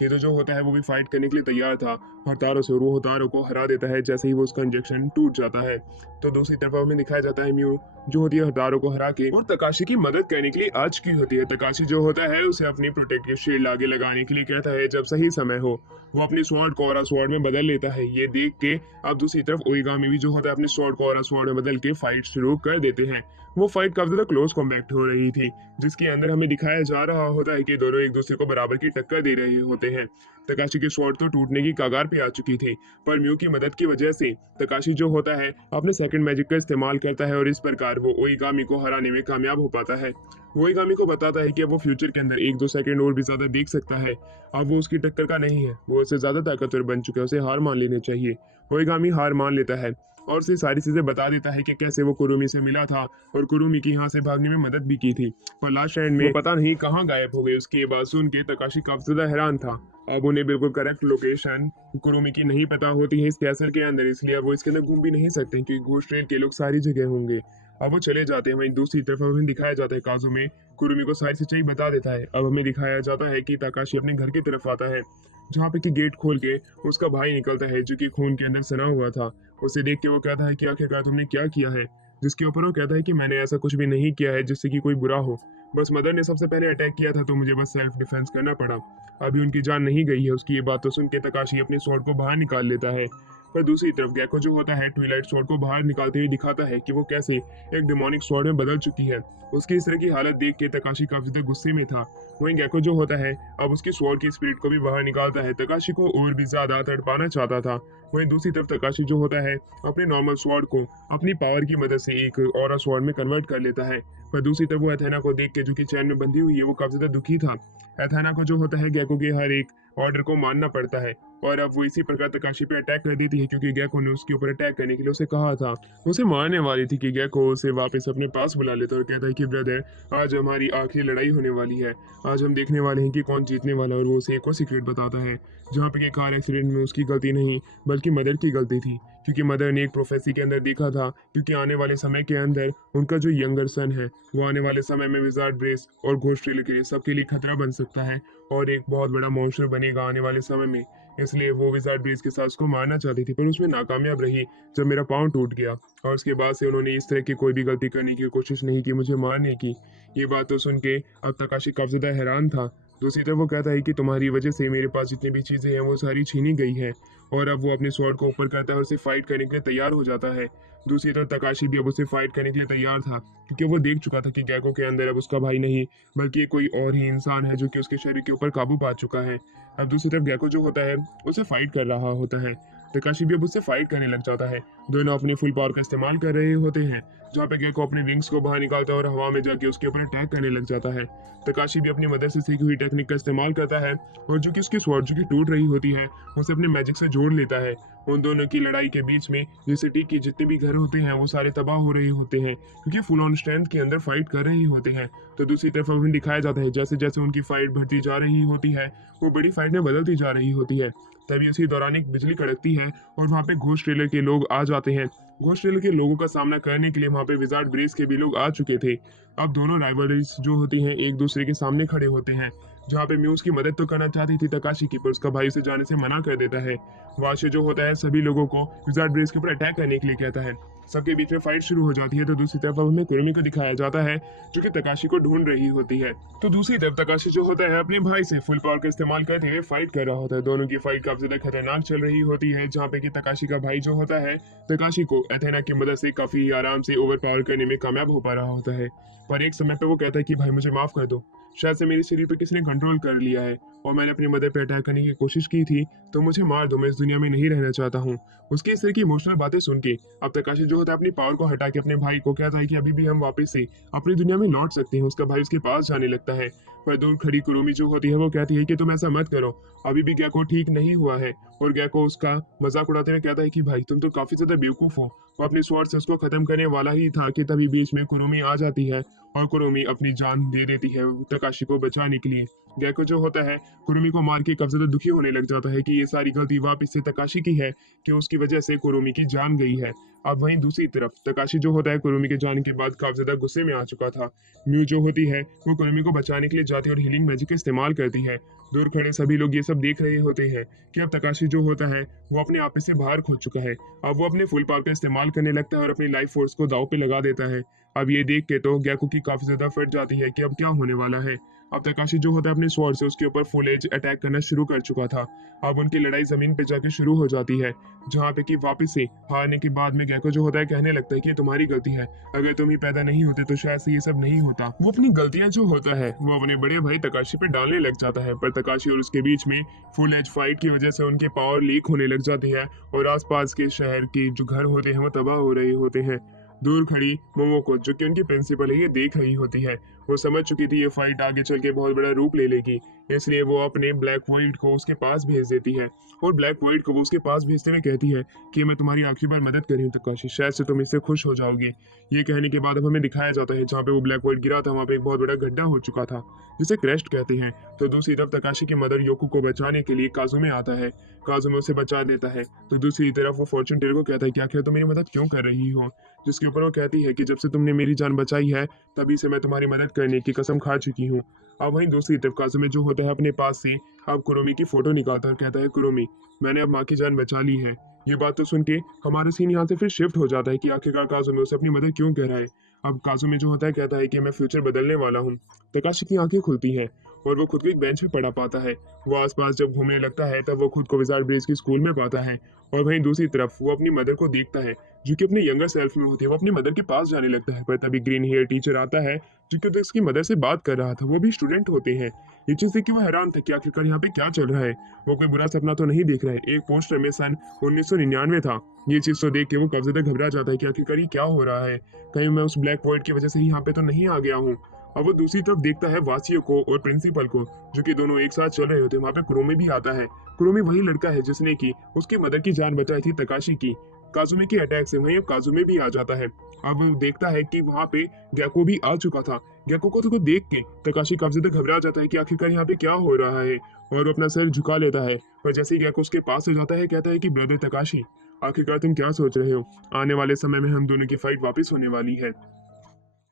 केतो जो होता है वो भी फाइट करने के लिए तैयार था हरतारो से और वो हरतारो को हरा देता है जैसे ही वो उसका इंजेक्शन टूट जाता है। तो दूसरी तरफ हमें दिखाया जाता है म्यू जो होती है हरतारो को हरा के और तकाशी की मदद करने के लिए आ चुकी होती है। तकाशी जो होता है उसे अपनी प्रोटेक्टिव शील्ड आगे लगाने के लिए कहता है जब सही समय हो। वो अपनी स्वॉर्ड को ऑरा स्वॉर्ड में बदल लेता है। ये देख के अब दूसरी तरफ ओरिगामी भी जो होता है अपने स्वॉर्ड को ऑरा स्वॉर्ड में बदल के फाइट शुरू कर देते हैं। वो फाइट काफी ज्यादा क्लोज कॉम्बैक्ट हो रही थी, जिसके अंदर हमें दिखाया जा रहा होता है कि दोनों एक दूसरे को बराबर की टक्कर दे रहे होते हैं। तकाशी की स्वॉर्ड तो टूटने की कगार पे आ चुकी थी, पर म्यू की मदद की वजह से तकाशी जो होता है अपने सेकंड मैजिक का इस्तेमाल करता है और इस प्रकार वो ओरिगामी को हराने में कामयाब हो पाता है। वो ओरिगामी को बताता है कि अब वो फ्यूचर के अंदर 1-2 सेकंड और भी ज्यादा देख सकता है। अब वो उसकी टक्कर का नहीं है, वो उससे ज्यादा ताकतवर बन चुका है, उसे हार मान लेनी चाहिए। ओरिगामी हार मान लेता है और उसे सारी चीजें बता देता है कि कैसे वो कुरुमी से मिला था और कुरुमी की यहाँ से भागने में मदद भी की थी, पर लास्ट एंड में वो पता नहीं कहाँ गायब हो गई। उसकी ये बात सुन के तकाशी काफी ज्यादा हैरान था। अब उन्हें बिल्कुल करेक्ट लोकेशन कुरुमी की नहीं पता होती है इस कैसल के अंदर, इसलिए अब वो इसके अंदर घूम भी नहीं सकते क्योंकि घोस्ट ट्रेल के लोग सारी जगह होंगे। अब वो चले जाते हैं। वहीं दूसरी तरफ हमें दिखाया जाता है काजू में कुरुमी को सारी सच्चाई बता देता है। अब हमें दिखाया जाता है कि तकाशी अपने घर की तरफ आता है, जहाँ पे कि गेट खोल के उसका भाई निकलता है जो कि खून के अंदर सना हुआ था। उसे देख के वो कहता है कि आखिरकार तुमने क्या किया है, जिसके ऊपर वो कहता है कि मैंने ऐसा कुछ भी नहीं किया है जिससे कि कोई बुरा हो। बस मदर ने सबसे पहले अटैक किया था तो मुझे बस सेल्फ डिफेंस करना पड़ा। अभी उनकी जान नहीं गई है। उसकी ये बात तो सुन के तकाशी अपने स्वॉर्ड को बाहर निकाल लेता है। पर दूसरी तरफ गेको जो होता है ट्विलाइट स्वॉर्ड को बाहर निकालते हुए दिखाता है कि वो कैसे एक डिमोनिक स्वॉर्ड में बदल चुकी है। उसकी इस तरह की हालत देख के तकाशी काफी ज्यादा गुस्से में था। वहीं गेको जो होता है अब उसकी स्वॉर्ड की स्पिरिट को भी बाहर निकालता है, तकाशी को और भी ज्यादा तड़पाना चाहता था। वहीं दूसरी तरफ तकाशी जो होता है अपने नॉर्मल स्वॉर्ड को अपनी पावर की मदद से एक ऑरा स्वॉर्ड में कन्वर्ट कर लेता है। पर दूसरी तरफ वो एथेना को देख के जो कि चैन में बंधी हुई है वो काफी ज्यादा दुखी था। एथेना को जो होता है गेको के हर एक ऑर्डर को मानना पड़ता है और अब वो इसी प्रकार तकाशी पे अटैक कर देती है क्योंकि गेको ने उसके ऊपर अटैक करने के लिए उसे कहा था। उसे मारने वाली थी कि गेको उसे वापस अपने पास बुला लेता और कहता है कि ब्रदर आज हमारी आखिरी लड़ाई होने वाली है, आज हम देखने वाले हैं कि कौन जीतने वाला। और वो उसे एक और सीक्रेट बताता है जहाँ पे कि कार एक्सीडेंट में उसकी गलती नहीं बल्कि मदर की गलती थी, क्योंकि मदर ने एक प्रोफेसी के अंदर देखा था क्योंकि आने वाले समय के अंदर उनका जो यंगर सन है वो आने वाले समय में विजार्ड ब्रेस और घोस्ट ट्रेल के लिए सबके लिए खतरा बन सकता है और एक बहुत बड़ा मॉन्स्टर बनेगा आने वाले समय में। इसलिए वो विजार्ड ब्रीज के साथ उसको मारना चाहती थी, पर उसमें नाकामयाब रही जब मेरा पाँव टूट गया। और उसके बाद से उन्होंने इस तरह की कोई भी गलती करने की कोशिश नहीं की मुझे मारने की। ये बात तो सुन के अब तकाशी काफी ज्यादा हैरान था। दूसरी तरफ वो कहता है कि तुम्हारी वजह से मेरे पास जितनी भी चीजें हैं वो सारी छीनी गई है। और अब वो अपने स्वॉर्ड को ऊपर करता है और उसे फाइट करने के लिए तैयार हो जाता है। दूसरी तरफ तकाशी भी अब उसे फाइट करने के लिए तैयार था, क्योंकि वो देख चुका था कि गैको के अंदर अब उसका भाई नहीं बल्कि कोई और ही इंसान है जो कि उसके शरीर के ऊपर काबू पा चुका है। अब दूसरी तरफ गैको जो होता है उसे फाइट कर रहा होता है। तकाशी भी अब उससे फाइट करने लग जाता है। दोनों अपनी फुल पावर का इस्तेमाल कर रहे होते हैं, जहाँ पे गैको अपने विंग्स को बाहर निकालता है और हवा में जाके उसके ऊपर अटैक करने लग जाता है। तकाशी भी अपनी मदद से सीखी हुई टेक्निक का इस्तेमाल करता है और जो कि उसकी स्वॉर्ड जो कि टूट रही होती है उसे अपने मैजिक से जोड़ लेता है। उन दोनों की लड़ाई के बीच में जिस सिटी के जितने भी घर होते हैं वो सारे तबाह हो रहे होते हैं, क्योंकि फुल ऑन स्ट्रेंथ के अंदर फाइट कर रहे होते हैं। तो दूसरी तरफ उन्हें दिखाया जाता है जैसे जैसे उनकी फाइट बढ़ती जा रही होती है वो बड़ी फाइट में बदलती जा रही होती है। तभी उसी दौरान एक बिजली कड़कती है और वहाँ पे घोस्ट ट्रेलर के लोग आ जाते हैं। घोस्ट ट्रेलर के लोगों का सामना करने के लिए वहाँ पे विजार्ड ब्रेस के भी लोग आ चुके थे। अब दोनों राइवलरीज जो होती हैं एक दूसरे के सामने खड़े होते हैं, जहाँ पे म्यूज की मदद तो करना चाहती थी तकाशी की, पर उसका भाई उसे जाने से मना कर देता है। वाशे जो होता है सभी लोगों को विजार्ड ब्रेस के ऊपर अटैक करने के लिए कहता है। सबके बीच में फाइट शुरू हो जाती है। तो दूसरी तरफ अब हमें कुरुमी को दिखाया जाता है जो कि तकाशी को ढूंढ रही होती है। तो दूसरी तरफ तकाशी जो होता है अपने भाई से फुल पावर का इस्तेमाल करते हुए फाइट कर रहा होता है। दोनों की फाइट काफी ज्यादा खतरनाक चल रही होती है, जहाँ पे कि तकाशी का भाई जो होता है तकाशी को एथेना की मदद से काफी आराम से ओवर पावर करने में कामयाब हो पा रहा होता है। पर एक समय पे वो कहता है कि भाई मुझे माफ कर दो, शायद से मेरे शरीर पे किसी ने कंट्रोल कर लिया है और मैंने अपनी मदर पे अटैक करने की कोशिश की थी, तो मुझे मार दो, मैं इस दुनिया में नहीं रहना चाहता हूँ। उसके इस तरह की इमोशनल बातें सुन के अब तकाशी जो होता है अपनी पावर को हटा के अपने भाई को कहता है कि अभी भी हम वापस से अपनी दुनिया में लौट सकते हैं। उसका भाई उसके पास जाने लगता है, पर दूर खड़ी कुरुमी जो होती है वो कहती है कि तुम ऐसा मत करो, अभी भी गैको ठीक नहीं हुआ है। और गैको उसका मजाक उड़ाते हुए कहता है कि भाई तुम तो काफी ज्यादा बेवकूफ हो। वो अपनी स्वॉर्ड से उसको खत्म करने वाला ही था कि तभी बीच में कुरुमी आ जाती है और कुरुमी अपनी जान दे देती है तकाशी को बचाने के लिए। गैको जो होता है कुरुमी को मार के काफी ज्यादा दुखी होने लग जाता है कि ये सारी गलती वापस से तकाशी की है कि उसकी वजह से कुरुमी की जान गई है। अब वहीं दूसरी तरफ तकाशी जो होता है कुरुमी के जाने के बाद काफी ज्यादा गुस्से में आ चुका था। म्यू जो होती है वो कुरुमी को बचाने के लिए जाती है और हीलिंग मैजिक का इस्तेमाल करती है। दूर खड़े सभी लोग ये सब देख रहे होते हैं कि अब तकाशी जो होता है वो अपने आप से बाहर खुद चुका है। अब वो अपने फुल पावर का इस्तेमाल करने लगता है और अपनी लाइफ फोर्स को दांव पे लगा देता है। अब ये देख के तो गैको की काफी ज्यादा फट जाती है कि अब क्या होने वाला है। अब तकाशी जो होता है अपने स्वॉर्ड से उसके ऊपर फुल एज अटैक करना शुरू कर चुका था। अब उनकी लड़ाई जमीन पे जाके शुरू हो जाती है, जहाँ पे कि वापस से हारने के बाद में गैको जो होता है कहने लगता है कि ये तुम्हारी गलती है, अगर तुम ही पैदा नहीं होते तो शायद से ये सब नहीं होता। वो अपनी गलतियां जो होता है वो अपने बड़े भाई तकाशी पे डालने लग जाता है, पर तकाशी और उसके बीच में फुल एज फाइट की वजह से उनके पावर लीक होने लग जाती है और आसपास के शहर के जो घर होते हैं वो तबाह हो रहे होते हैं। दूर खड़ी मोमोको जो कि उनकी प्रिंसिपल है ये देख रही होती है। वो समझ चुकी थी ये फाइट आगे चल के बहुत बड़ा रूप ले लेगी, इसलिए वो अपने ब्लैक वाइट को उसके पास भेज देती है और ब्लैक वाइट को वो उसके पास भेजते हुए कहती है कि मैं तुम्हारी आखिरी बार मदद कर रही हूँ तकाशी, शायद से तुम इससे खुश हो जाओगे। ये कहने के बाद अब हमें दिखाया जाता है जहाँ पे वो ब्लैक वाइट गिरा था वहाँ पे एक बहुत बड़ा गड्ढा हो चुका था जिसे क्रेस्ट कहते हैं। तो दूसरी तरफ तकाशी की मदर योको को बचाने के लिए काजुमे आता है। काजुमे उसे बचा देता है। तो दूसरी तरफ वो फॉर्चून टेलर को कहता है कि आखिर तुम मेरी मदद क्यों कर रही हो, जिसके ऊपर वो कहती है कि जब से तुमने मेरी जान बचाई है तभी से मैं तुम्हारी मदद करने की कसम खा चुकी हूँ। अब वहीं दूसरी तरफ काजुमे जो होता है अपने पास से अब कुरुमी की फोटो निकालता है और कहता है कुरुमी मैंने अब माँ की जान बचा ली है। ये बात तो सुन के हमारा सीन यहाँ से फिर शिफ्ट हो जाता है कि आखिरकार काजुमे उसे अपनी मदद क्यों कह रहा है। अब काजुमे जो होता है कहता है कि मैं फ्यूचर बदलने वाला हूँ। तकाशी की आंखें खुलती हैं और वो खुद को एक बेंच पे पड़ा पाता है। वो आसपास जब घूमने लगता है तब वो खुद को विजार्ड ब्रेस की स्कूल में पाता है और वहीं दूसरी तरफ वो अपनी मदर को देखता है जो कि अपने यंगर सेल्फ में होती है। वो अपनी मदर के पास जाने लगता है, पर तभी ग्रीन हेयर टीचर आता है जो कि तो इसकी मदर से बात कर रहा था। वो भी स्टूडेंट होते हैं। ये चीज देख के वो हैरान था कि आखिरकार यहाँ पे क्या चल रहा है। वो कोई बुरा सपना तो नहीं देख रहा है। एक पोस्टर में सन 1999 था। ये चीज तो देख के वो काफी ज्यादा घबरा जाता है कि आखिरकार ये क्या हो रहा है, कहीं मैं उस ब्लैक वॉइड की वजह से ही यहाँ पे तो नहीं आ गया हूँ। अब वो दूसरी तरफ देखता है वासियों को और प्रिंसिपल को जो कि दोनों एक साथ चल रहे होते हैं। वहाँ पे कुरुमी भी आता है। कुरुमी वही लड़का है जिसने की उसकी मदर की जान बचाई थी तकाशी की काजुमे के अटैक से। वहीं अब काजुमे भी आ जाता है। अब वो देखता है कि वहाँ पे गैको भी आ चुका था। गैको को देख के तकाशी काफी ज्यादा घबरा जाता है कि आखिरकार यहाँ पे क्या हो रहा है और वो अपना सर झुका लेता है। पर जैसे ही गैको उसके पास हो जाता है कहता है कि ब्रदर तकाशी आखिरकार तुम क्या सोच रहे हो, आने वाले समय में हम दोनों की फाइट वापस होने वाली है।